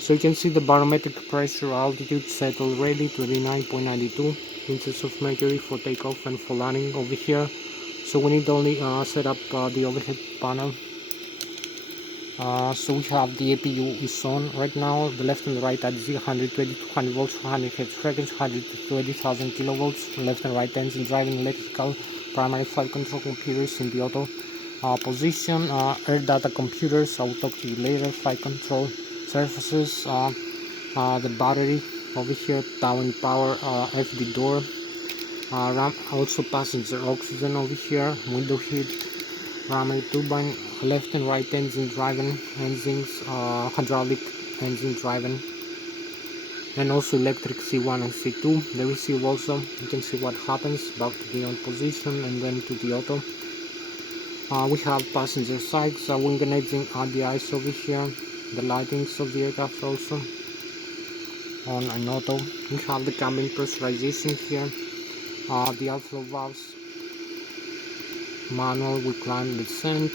So you can see the barometric pressure altitude set already, 29.92 inches of mercury for takeoff and for landing over here. So we need only set up the overhead panel. So we have the APU is on right now, the left and the right at 120 200 volts, 100 Hz frequency, 120,000 kilovolts, left and right engine driving, electrical, primary flight control computers in the auto position, air data computers. I will talk to you later. Flight control surfaces, the battery over here, down power, FD door, RAM, also passenger oxygen over here, window heat, primary turbine, left and right engine driving, engines, hydraulic engine driving, and also electric C1 and C2. The receive also, you can see what happens, back to the on position and then to the auto. We have passenger side, so wing and engine RDIs over here, the lightings of the aircraft also on an auto. We have the cabin pressurization here, the outflow valves, manual, we climb, descent.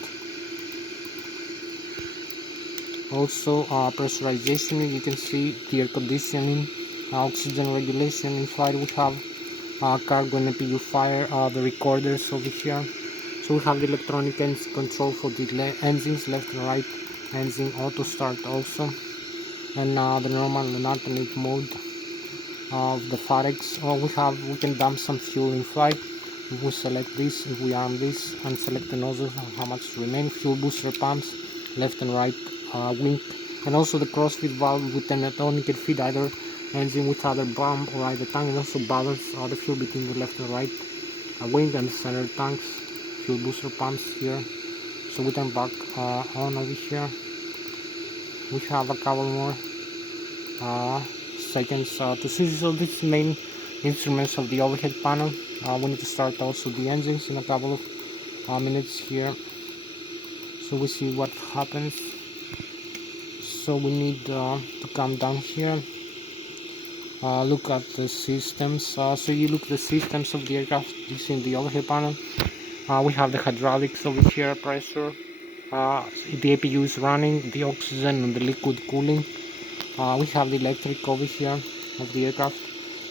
Also pressurization, you can see the air conditioning, oxygen regulation. In flight we have cargo and APU fire, the recorders over here. So we have the electronic engine control for the engines, left and right engine auto start also, and the normal and alternate mode of the FAREX. We can dump some fuel in flight. If we select this, if we arm this and select the nozzle, how much remain, fuel booster pumps, left and right wing, and also the crossfeed valve with an on. You can feed either engine with either pump or either tank, and also balance the fuel between the left and right wing and the center tanks, fuel booster pumps here. So we turn back on over here. We have a couple more seconds to see. So this main instruments of the overhead panel. We need to start also the engines in a couple of minutes here. So we see what happens. So we need to come down here, look at the systems. So you look at the systems of the aircraft. You see in the overhead panel, we have the hydraulics over here, pressure, the APU is running, the oxygen and the liquid cooling. We have the electric over here of the aircraft.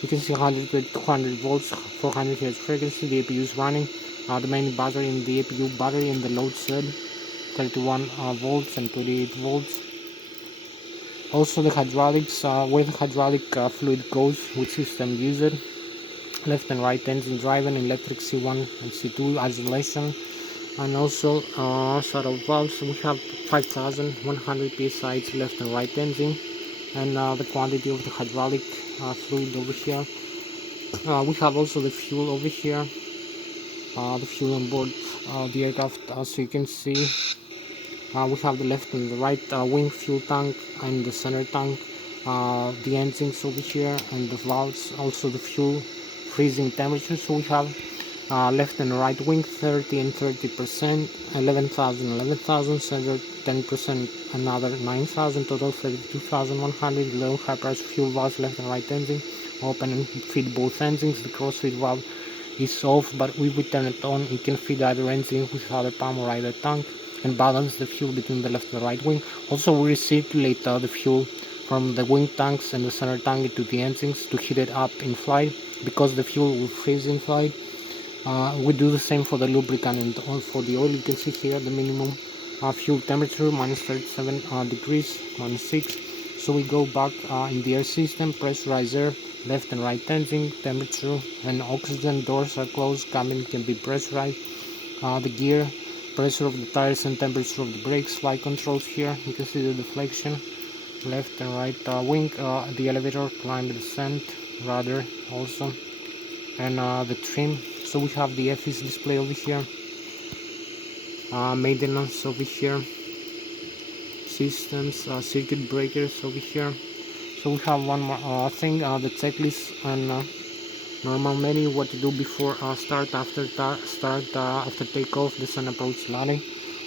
You can see 100 to 200 volts, 400 Hz frequency. The APU is running. The main battery in the APU battery and the load cell, 31 volts and 28 volts. Also the hydraulics, where the hydraulic fluid goes, which system use it. Left and right engine driving, electric C1 and C2 isolation, and also shuttle valves. We have 5100 psi left and right engine, and the quantity of the hydraulic fluid over here. We have also the fuel over here, the fuel on board the aircraft. So you can see we have the left and the right wing fuel tank and the center tank, the engines over here and the valves, also the fuel freezing temperature. So we have left and right wing 30 and 30%, 11,000, center 10%, another 9,000, total 32,100. Low high pressure fuel valves, left and right engine open and feed both engines. The crossfeed valve is off, but we will turn it on. You can feed either engine with either pump or either tank and balance the fuel between the left and the right wing. Also we recirculate the fuel from the wing tanks and the center tank into the engines to heat it up in flight, because the fuel will freeze in flight. We do the same for the lubricant and for the oil. You can see here the minimum fuel temperature, minus 37 degrees, minus 6. So we go back in the air system, pressurize air, left and right engine, temperature and oxygen, doors are closed, cabin can be pressurized, the gear, pressure of the tires and temperature of the brakes, flight controls here. You can see the deflection, left and right wing, the elevator, climb, descent, rudder also, and the trim. So we have the FS display over here, maintenance over here, systems, circuit breakers over here. So we have one more thing, the checklist and normal menu, what to do before start, after after takeoff, descent, approach, landing.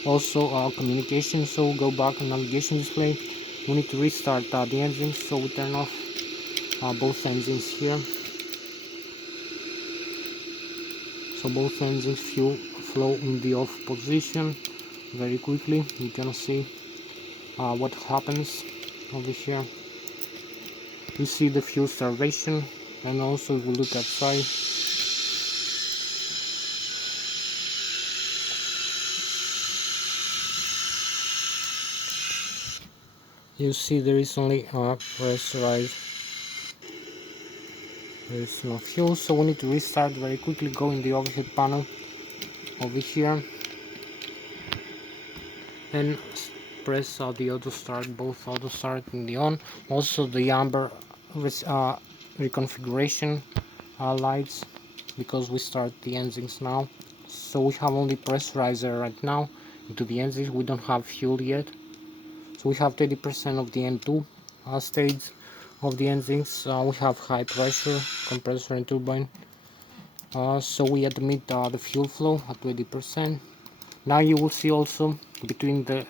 Also communication. So we'll go back on navigation display. We need to restart the engines, so we turn off both engines here. So both engines flow in the off position very quickly. You can see what happens over here. You see the fuel starvation, and also if we look outside, you see there is only pressurized. There is no fuel, so we need to restart very quickly. Go in the overhead panel over here and press the auto start, both auto start and the on. Also the amber reconfiguration lights, because we start the engines now. So we have only pressurizer right now into the engines. We don't have fuel yet. So we have 30% of the N2 stage of the engines. We have high pressure compressor and turbine. So we admit the fuel flow at 20%. Now you will see also between the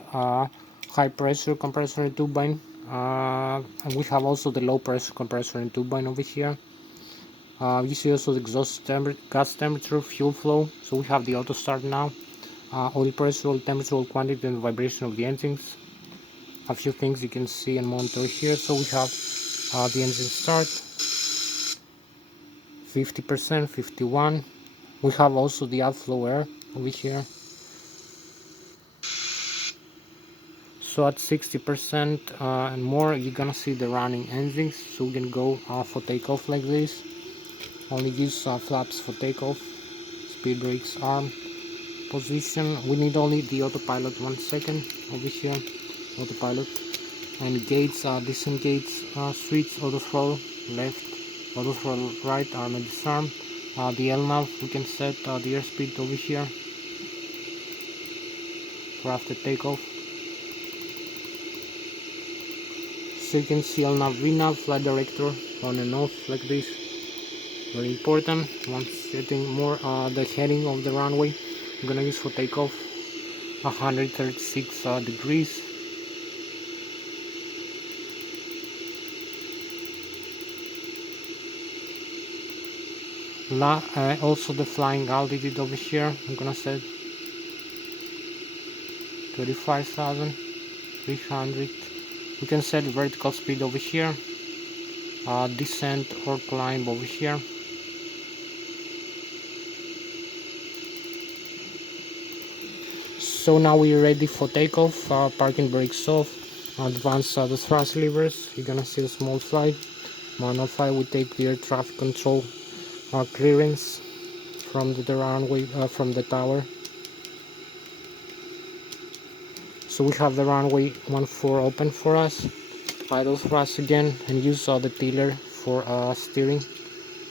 high pressure compressor and turbine, and we have also the low pressure compressor and turbine over here. You see also the exhaust gas temperature, fuel flow. So we have the auto start now, oil pressure, oil temperature, oil quantity, and vibration of the engines. A few things you can see and monitor here. So we have the engine start, 50%, 51. We have also the outflow air over here. So at 60% and more, you're gonna see the running engines. So we can go for takeoff like this. Only use flaps for takeoff, speed brakes, arm position. We need only the autopilot. 1 second over here, autopilot, and gates, descent gates, switch, auto throttle left, auto throttle right, arm and disarm. The LNAV, we can set the airspeed over here for after takeoff. So you can see LNAV, VNAV, flight director on and off like this. Very important. Once setting more the heading of the runway, I'm gonna use for takeoff 136 degrees. Also the flying altitude over here, I'm gonna set 35,300. We can set vertical speed over here, descent or climb over here. So now we're ready for takeoff. Parking brakes off, advance the thrust levers. You're gonna see a small flight. Manual flight, we take the air traffic control clearance from the runway, from the tower. So we have the runway 14 open for us. Idle thrust again, and use the tiller for steering,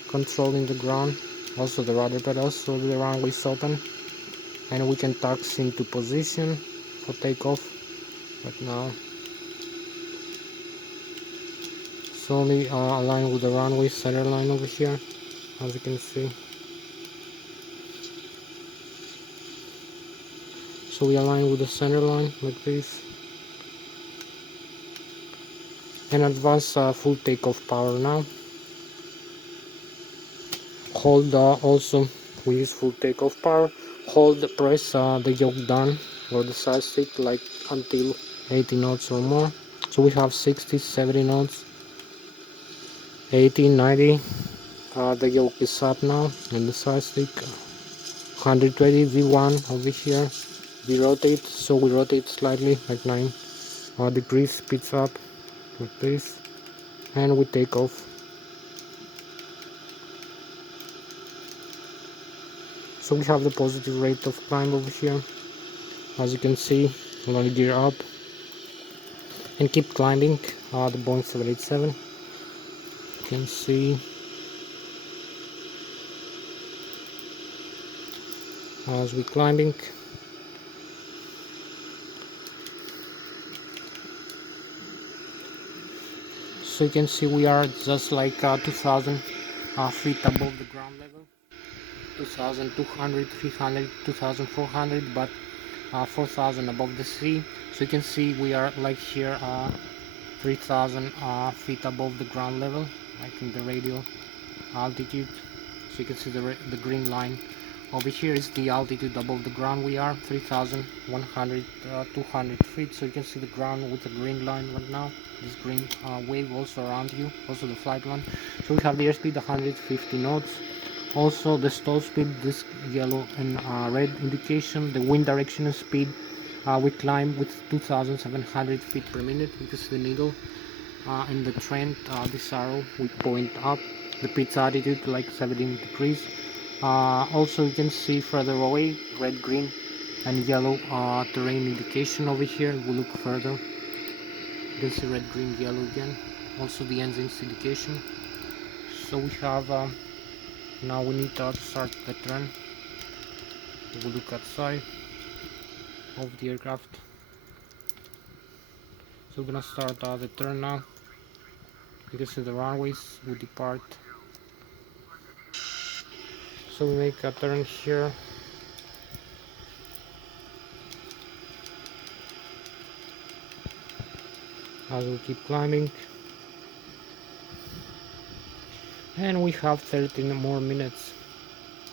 controlling the ground. Also the rudder pedals, so the runway is open, and we can taxi into position for takeoff right now. So only align with the runway center line over here, as you can see. So we align with the center line like this, and advance full takeoff power now. Hold also, we use full takeoff power. Hold, press the yoke down or the side stick like until 80 knots or more. So we have 60, 70 knots, 80, 90. The yoke is up now in the side stick. 120 V1 over here. We rotate, so we rotate slightly like 9 degrees, speeds up like this, and we take off. So we have the positive rate of climb over here. As you can see, landing gear up and keep climbing. The Boeing 787. You can see as we climbing. So you can see we are just like 2,000 feet above the ground level. 2,200, 300, 2,400, but 4,000 above the sea. So you can see we are like here 3,000 feet above the ground level, like in the radial altitude. So you can see the green line over here is the altitude above the ground. We are 3,100 200 feet. So you can see the ground with the green line right now, this green wave also around you, also the flight one. So we have the airspeed 150 knots. Also the stall speed, this yellow and red indication. The wind direction and speed, we climb with 2,700 feet per minute. You can see the needle in the trend, this arrow we point up. The pitch altitude like 17 degrees. Also you can see further away red, green and yellow terrain indication over here. We look further, you can see red, green, yellow again. Also the engines indication. So we have now we need to start the turn. We will look outside of the aircraft. So we're gonna start the turn now. You can see the runways will depart. So we make a turn here. As we keep climbing. And we have 13 more minutes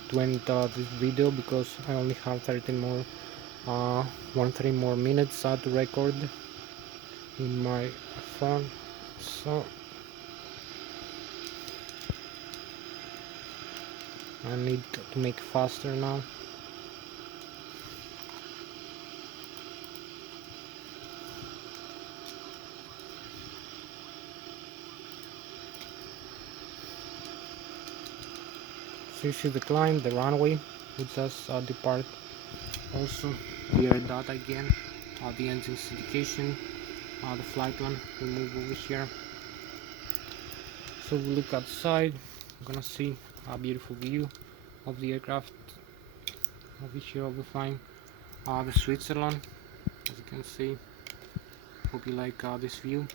to end this video, because I only have 13 more 3 more minutes to record in my phone. So I need to make faster now. So you see the climb, the runway, we just depart. Also the air data again, the engines indication, the flight one, we move over here. So we look outside, we're gonna see a beautiful view of the aircraft. Over here we find the Switzerland, as you can see. Hope you like this view.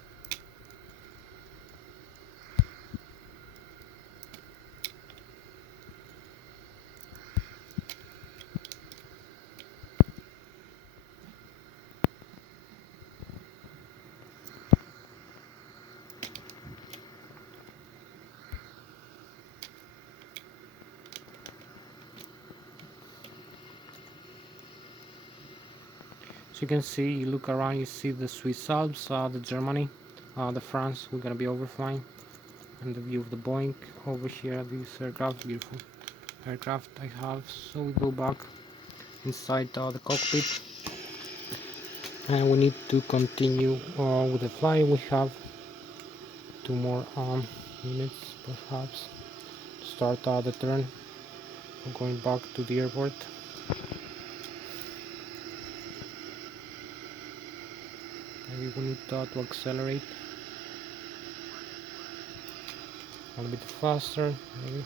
So you can see, you look around, you see the Swiss Alps, the Germany, the France we're gonna be overflying, and the view of the Boeing over here. This aircraft, beautiful aircraft I have. So we go back inside the cockpit, and we need to continue with the flight. We have 2 more minutes perhaps to start the turn. We're going back to the airport. Maybe we need to accelerate a little bit faster, maybe.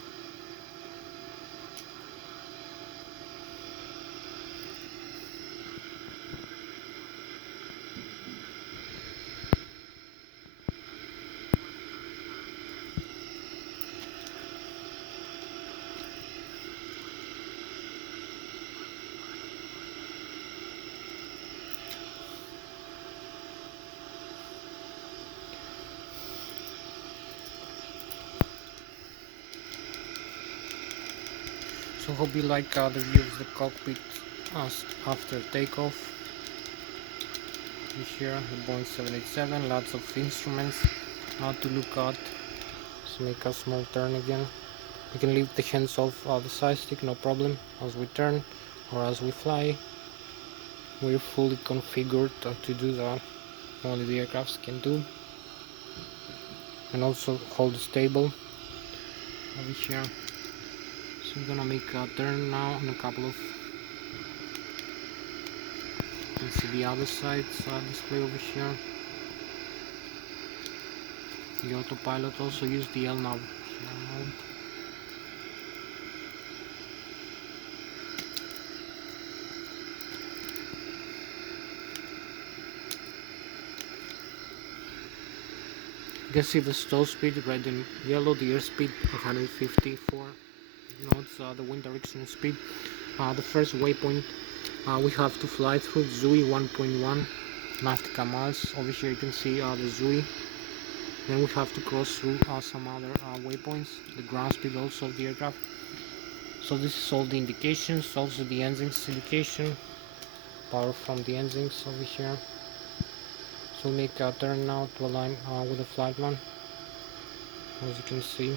So hope you like the view of the cockpit after takeoff. over here, the Boeing 787, lots of instruments to look at. Let's make a small turn again. We can leave the hands off the side stick, no problem, as we turn or as we fly. We're fully configured to do that, only the aircrafts can do. And also hold stable over here. So I'm gonna make a turn now in a couple of, you can see the other side display over here. The autopilot also use the L nav mode. You can see the stall speed red and yellow, the airspeed 154 knots, the wind direction speed. The first waypoint we have to fly through Zui 1.1 nautica miles. Over here you can see the Zui. Then we have to cross through some other waypoints, the ground speed also of the aircraft. So this is all the indications, also the engines indication, power from the engines over here. So make a turn now to align with the flight plan, as you can see.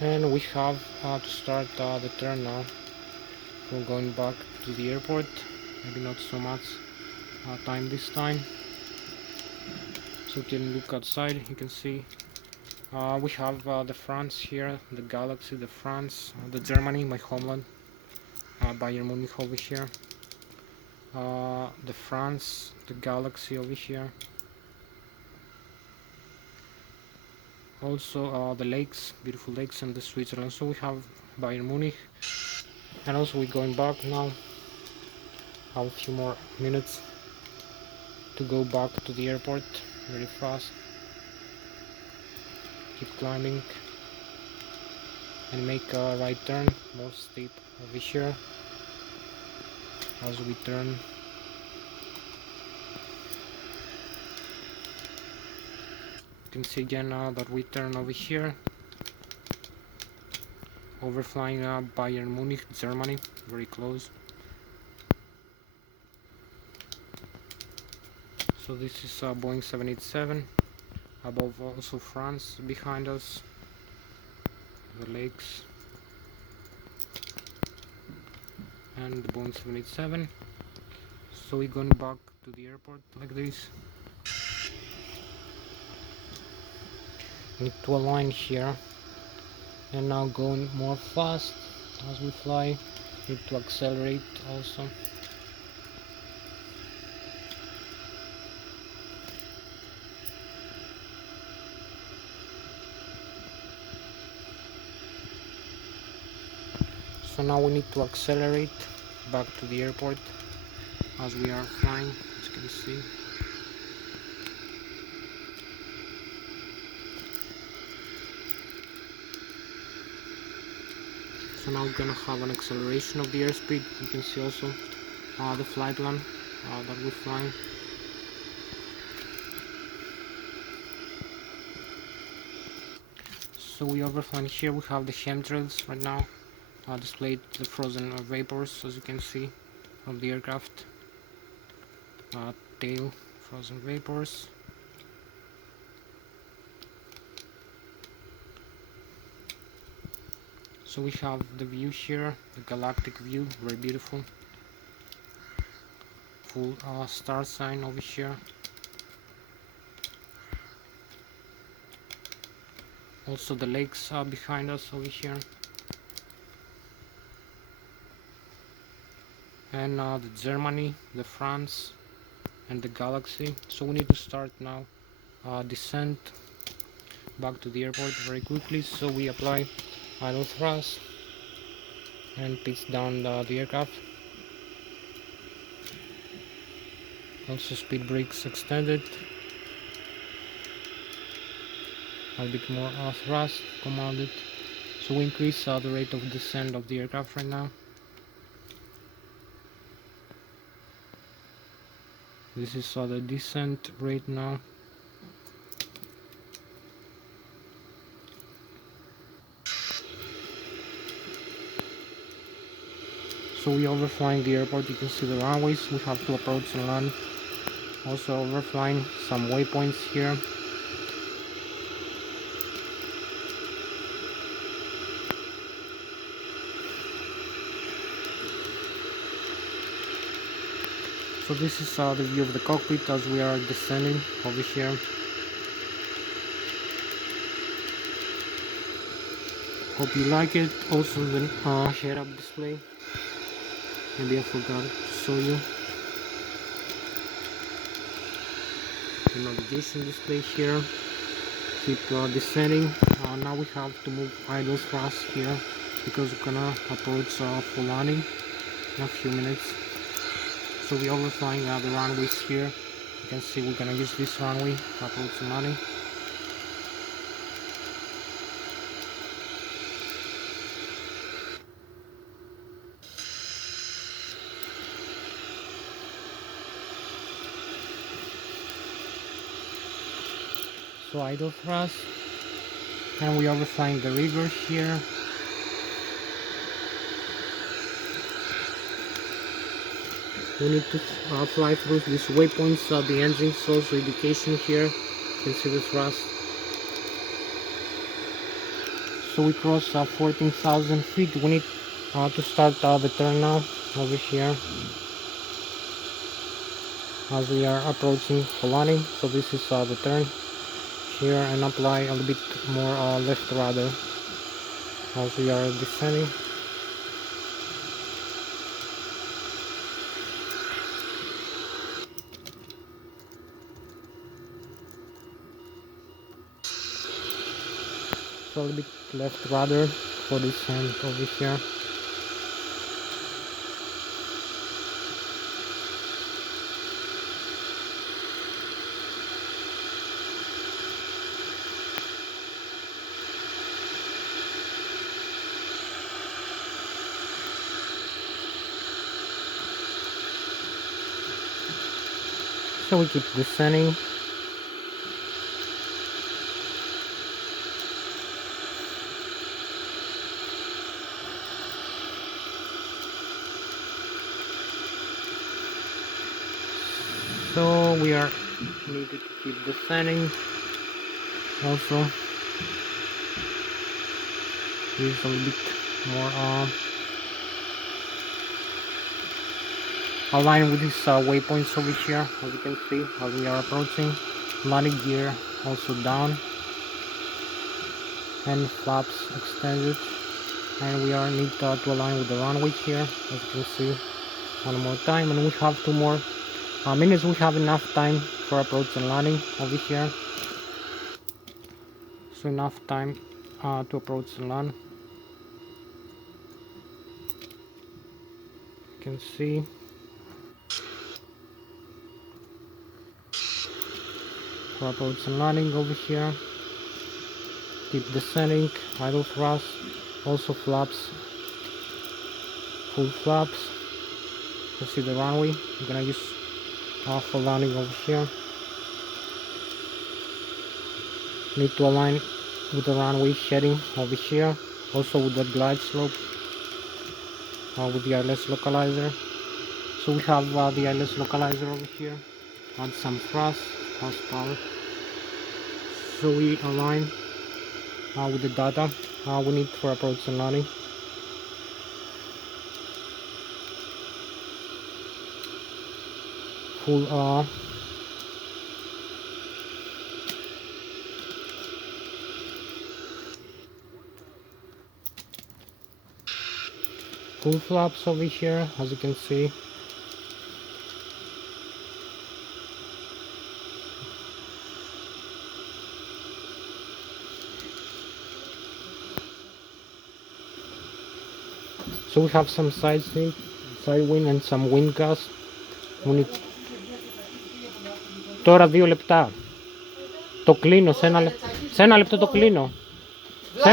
And we have to start the turn now. We're going back to the airport, maybe not so much time this time. So you can look outside, you can see we have the France here, the Galaxy, the France, the Germany, my homeland, Bayern Munich over here, the France, the Galaxy over here. Also the lakes, beautiful lakes in the Switzerland. So we have Bayern Munich, and also we're going back now. Have a few more minutes to go back to the airport very fast. Keep climbing and make a right turn, more steep over here as we turn. You can see again that we turn over here, overflying Bayern Munich, Germany, very close. So this is Boeing 787, above also France behind us, the lakes, and the Boeing 787. So we're going back to the airport like this. Need to align here, and now going more fast as we fly. Need to accelerate also. So now we need to accelerate back to the airport as we are flying, as you can see. So now we're gonna have an acceleration of the airspeed. You can see also the flight plan that we're flying. So we overflying here. We have the chemtrails right now displayed, the frozen vapors, as you can see, of the aircraft. Tail, frozen vapors. So we have the view here, the galactic view, very beautiful. Full star sign over here. Also the lakes are behind us over here. And the Germany, the France, and the Galaxy. So we need to start now descent back to the airport very quickly. So we apply idle thrust and pitch down the aircraft. Also speed brakes extended. A bit more thrust commanded. So we increase the rate of descent of the aircraft right now. This is the descent rate now. So we overflying the airport. You can see the runways. We have to approach and land Also overflying some waypoints here. So this is the view of the cockpit as we are descending over here. Hope you like it. Also the head-up display. Maybe I forgot to show you. The navigation display here. Keep descending. Now we have to move idle thrust here because we're gonna approach full landing in a few minutes. So we're overflying the runways here. You can see we're gonna use this runway to approach the landing. So idle thrust, and we are overflying the river here. We need to fly through these waypoints, the engine source indication here. You can see the thrust. So we cross 14,000 feet. We need to start the turn now over here as we are approaching the landing. So this is the turn here, and apply a little bit more left rudder as we are descending. So a little bit left rudder for this end over here. So we keep descending. So we are needed to keep descending. Also use a little bit more align with these waypoints over here, as you can see as we are approaching. Landing gear also down and flaps extended, and we are need to align with the runway here, as you can see. One more time, and we have 2 more minutes. We have enough time for approach and landing over here, so enough time to approach and land. You can see for approach and landing over here. Keep descending, idle thrust, also flaps, full flaps. You see the runway. I'm gonna use for landing over here. Need to align with the runway heading over here, also with the glide slope, with the Lszh localizer. So we have the Lszh localizer over here. Add some thrust, horsepower. So we align with the data we need for approach and landing. Full full flaps over here, as you can see. So we have some side wind and some wind gust. We need... Τώρα 2 λεπτά. Το κλείνω, σε ένα λεπτό το κλείνω. Σε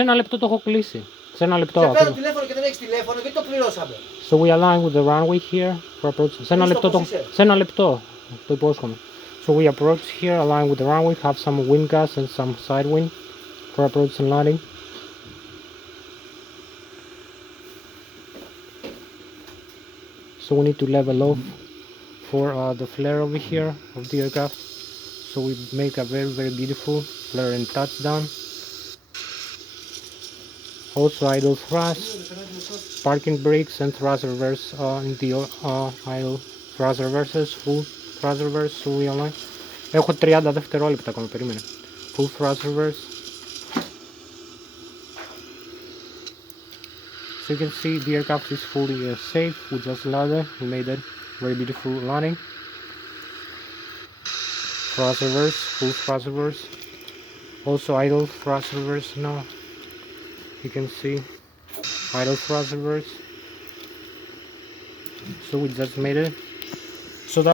ένα λεπτό το έχω κλείσει. Σε ένα λεπτό. Σε παίρνω τηλέφωνο και δεν έχεις τηλέφωνο, γιατί το πληρώσαμε. So we align with the runway here for approach. Σε ένα λεπτό το υπόσχομαι. So we approach here, align with the runway, have some wind gusts and some side wind for approach and landing. So we need to level off for the flare over here of the aircraft. So we make a very beautiful flare and touchdown. Also idle thrust, parking brakes and thrust reverse in the idle thrust reverses, full thrust reverse, so we align. Έχω 30 δευτερόλεπτα ακόμα, περίμενε. Full thrust reverse. So you can see the aircraft is fully safe. We just landed. We made a very beautiful landing. Thrust reverse, full thrust reverse. Also idle thrust reverse now. You can see idle thrust reverse. So we just made it.